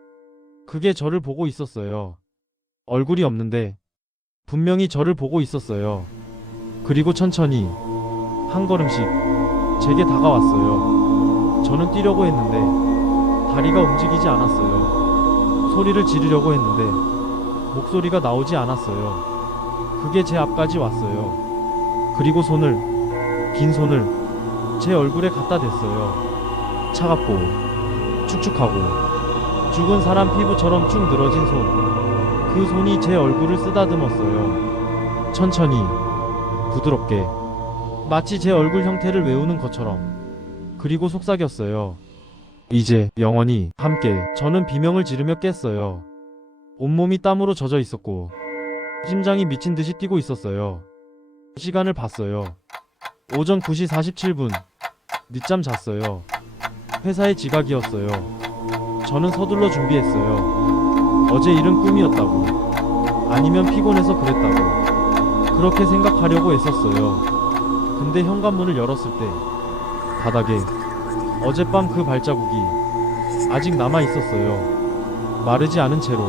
그게 저를 보고 있었어요. 얼굴이 없는데 분명히 저를 보고 있었어요. 그리고 천천히 한 걸음씩 제게 다가왔어요. 저는 뛰려고 했는데 다리가 움직이지 않았어요. 소리를 지르려고 했는데 목소리가 나오지 않았어요. 그게 제 앞까지 왔어요. 그리고 긴 손을 제 얼굴에 갖다 댔어요. 차갑고 축축하고 죽은 사람 피부처럼 축 늘어진 손. 그 손이 제 얼굴을 쓰다듬었어요. 천천히, 부드럽게, 마치 제 얼굴 형태를 외우는 것처럼. 그리고 속삭였어요. 이제 영원히 함께. 저는 비명을 지르며 깼어요. 온몸이 땀으로 젖어 있었고 심장이 미친 듯이 뛰고 있었어요. 시간을 봤어요. 오전 9시 47분. 늦잠 잤어요. 회사의 지각이었어요. 저는 서둘러 준비했어요. 어제 일은 꿈이었다고, 아니면 피곤해서 그랬다고 그렇게 생각하려고 애썼어요. 근데 현관문을 열었을 때 바닥에 어젯밤 그 발자국이 아직 남아 있었어요. 마르지 않은 채로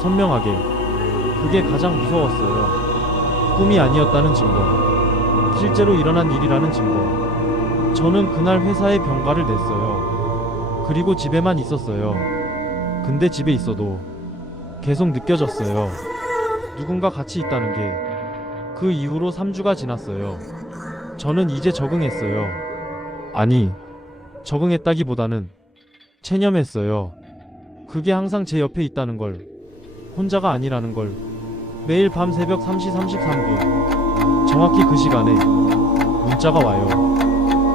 선명하게. 그게 가장 무서웠어요. 꿈이 아니었다는 증거, 실제로 일어난 일이라는 증거. 저는 그날 회사에 병가를 냈어요. 그리고 집에만 있었어요. 근데 집에 있어도 계속 느껴졌어요. 누군가 같이 있다는 게. 그 이후로 3주가 지났어요. 저는 이제 적응했어요. 아니, 적응했다기보다는 체념했어요. 그게 항상 제 옆에 있다는 걸, 혼자가 아니라는 걸. 매일 밤 새벽 3시 33분 정확히 그 시간에 문자가 와요.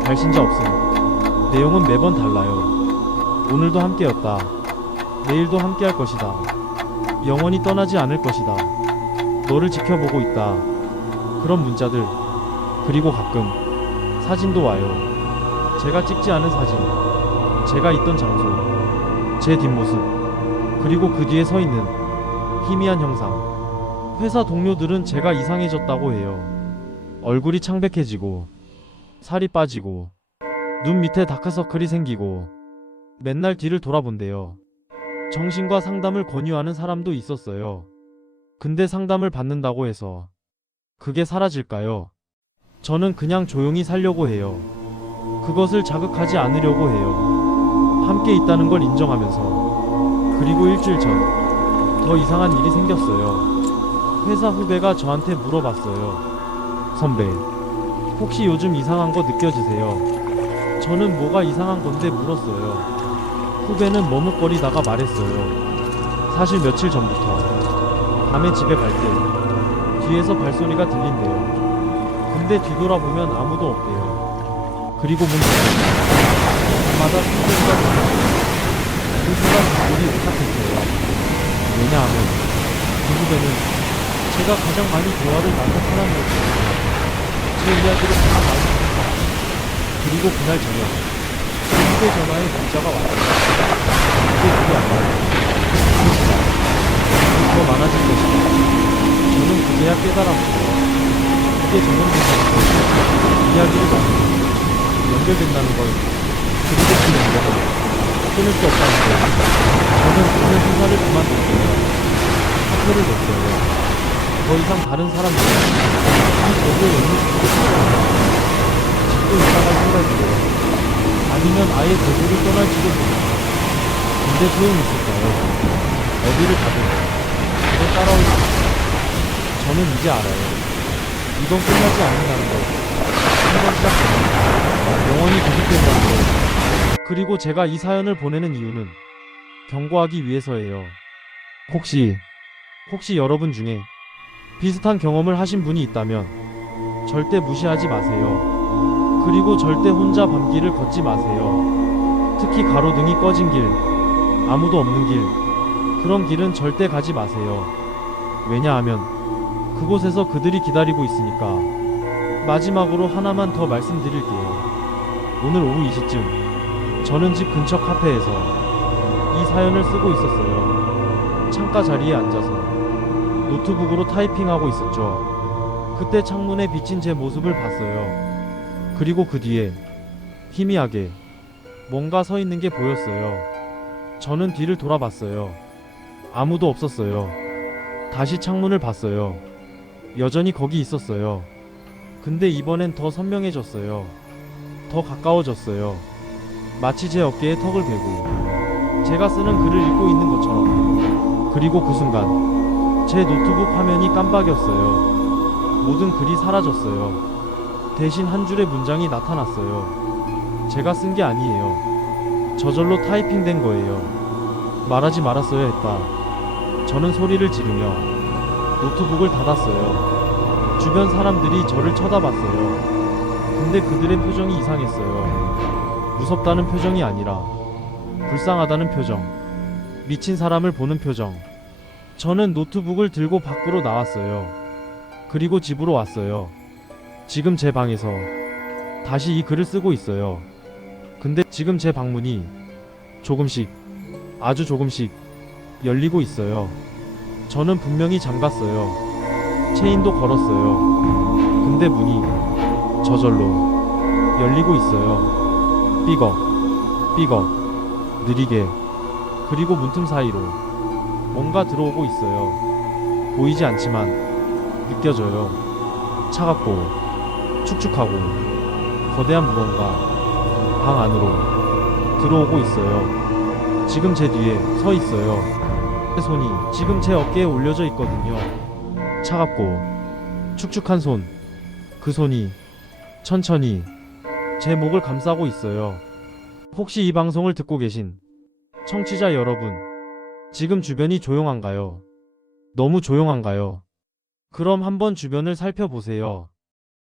발신자 없음. 내용은 매번 달라요. 오늘도 함께였다. 내일도 함께할 것이다. 영원히 떠나지 않을 것이다. 너를 지켜보고 있다. 그런 문자들. 그리고 가끔 사진도 와요. 제가 찍지 않은 사진, 제가 있던 장소, 제 뒷모습, 그리고 그 뒤에 서 있는 희미한 형상. 회사 동료들은 제가 이상해졌다고 해요. 얼굴이 창백해지고, 살이 빠지고, 눈 밑에 다크서클이 생기고, 맨날 뒤를 돌아본대요. 정신과 상담을 권유하는 사람도 있었어요. 근데 상담을 받는다고 해서 그게 사라질까요? 저는 그냥 조용히 살려고 해요. 그것을 자극하지 않으려고 해요. 함께 있다는 걸 인정하면서. 그리고 일주일 전 더 이상한 일이 생겼어요. 회사 후배가 저한테 물어봤어요. 선배, 혹시 요즘 이상한 거 느껴지세요? 저는 뭐가 이상한 건데 물었어요. 후배는 머뭇거리다가 말했어요. 사실 며칠 전부터 밤에 집에 갈 때 뒤에서 발소리가 들린대요. 근데 뒤돌아보면 아무도 없대요. 그리고 문득 밤마다 숨소리가 들려요. 그 순간 눈이 오싹했어요. 왜냐하면 그 후배는 제가 가장 많이 대화를 나눈 사람이었어요. 제 이야기를 가장 많이 듣는 사람. 그리고 그날 저녁 그 후배 전화에 문자가 왔어요. 그게 그게 아니라 그 시간 더 많아질 것이다. 저는 그제야 깨달았어요. 그게 전염된다는 걸, 이야기를 나누고 연결된다는 걸, 그리고 그 연결을 끊을 수 없다는 걸. 저는 오늘 회사를 그만뒀어요. 학교를 냈어요. 더 이상 다른 사람들은 이 저주에 연루시키고 싶어요. 집도 이사갈 생각이에요. 아니면 아예 대구를 떠날지도 몰라요. 근데 소용있을까요? 어디를 가든 그걸 따라올 수 있어요. 저는 이제 알아요. 이건 끝나지 않는다는 걸. 한번 시작되면 영원히 계속된다는 걸. 그리고 제가 이 사연을 보내는 이유는 경고하기 위해서예요. 혹시 여러분 중에 비슷한 경험을 하신 분이 있다면 절대 무시하지 마세요. 그리고 절대 혼자 밤길을 걷지 마세요. 특히 가로등이 꺼진 길, 아무도 없는 길, 그런 길은 절대 가지 마세요. 왜냐하면 그곳에서 그들이 기다리고 있으니까. 마지막으로 하나만 더 말씀드릴게요. 오늘 오후 2시쯤 저는 집 근처 카페에서 이 사연을 쓰고 있었어요. 창가 자리에 앉아서 노트북으로 타이핑하고 있었죠. 그때 창문에 비친 제 모습을 봤어요. 그리고 그 뒤에 희미하게 뭔가 서 있는 게 보였어요. 저는 뒤를 돌아봤어요. 아무도 없었어요. 다시 창문을 봤어요. 여전히 거기 있었어요. 근데 이번엔 더 선명해졌어요. 더 가까워졌어요. 마치 제 어깨에 턱을 대고 제가 쓰는 글을 읽고 있는 것처럼. 그리고 그 순간 제 노트북 화면이 깜빡였어요. 모든 글이 사라졌어요. 대신 한 줄의 문장이 나타났어요. 제가 쓴 게 아니에요. 저절로 타이핑된 거예요. 말하지 말았어야 했다. 저는 소리를 지르며 노트북을 닫았어요. 주변 사람들이 저를 쳐다봤어요. 근데 그들의 표정이 이상했어요. 무섭다는 표정이 아니라 불쌍하다는 표정. 미친 사람을 보는 표정. 저는 노트북을 들고 밖으로 나왔어요. 그리고 집으로 왔어요. 지금 제 방에서 다시 이 글을 쓰고 있어요. 근데 지금 제 방문이 조금씩, 아주 조금씩 열리고 있어요. 저는 분명히 잠갔어요. 체인도 걸었어요. 근데 문이 저절로 열리고 있어요. 삐걱, 삐걱, 느리게. 그리고 문틈 사이로 뭔가 들어오고 있어요. 보이지 않지만 느껴져요. 차갑고 축축하고 거대한 무언가 방 안으로 들어오고 있어요. 지금 제 뒤에 서 있어요. 제 손이 지금 제 어깨에 올려져 있거든요. 차갑고 축축한 손. 그 손이 천천히 제 목을 감싸고 있어요. 혹시 이 방송을 듣고 계신 청취자 여러분, 지금 주변이 조용한가요? 너무 조용한가요? 그럼 한번 주변을 살펴보세요.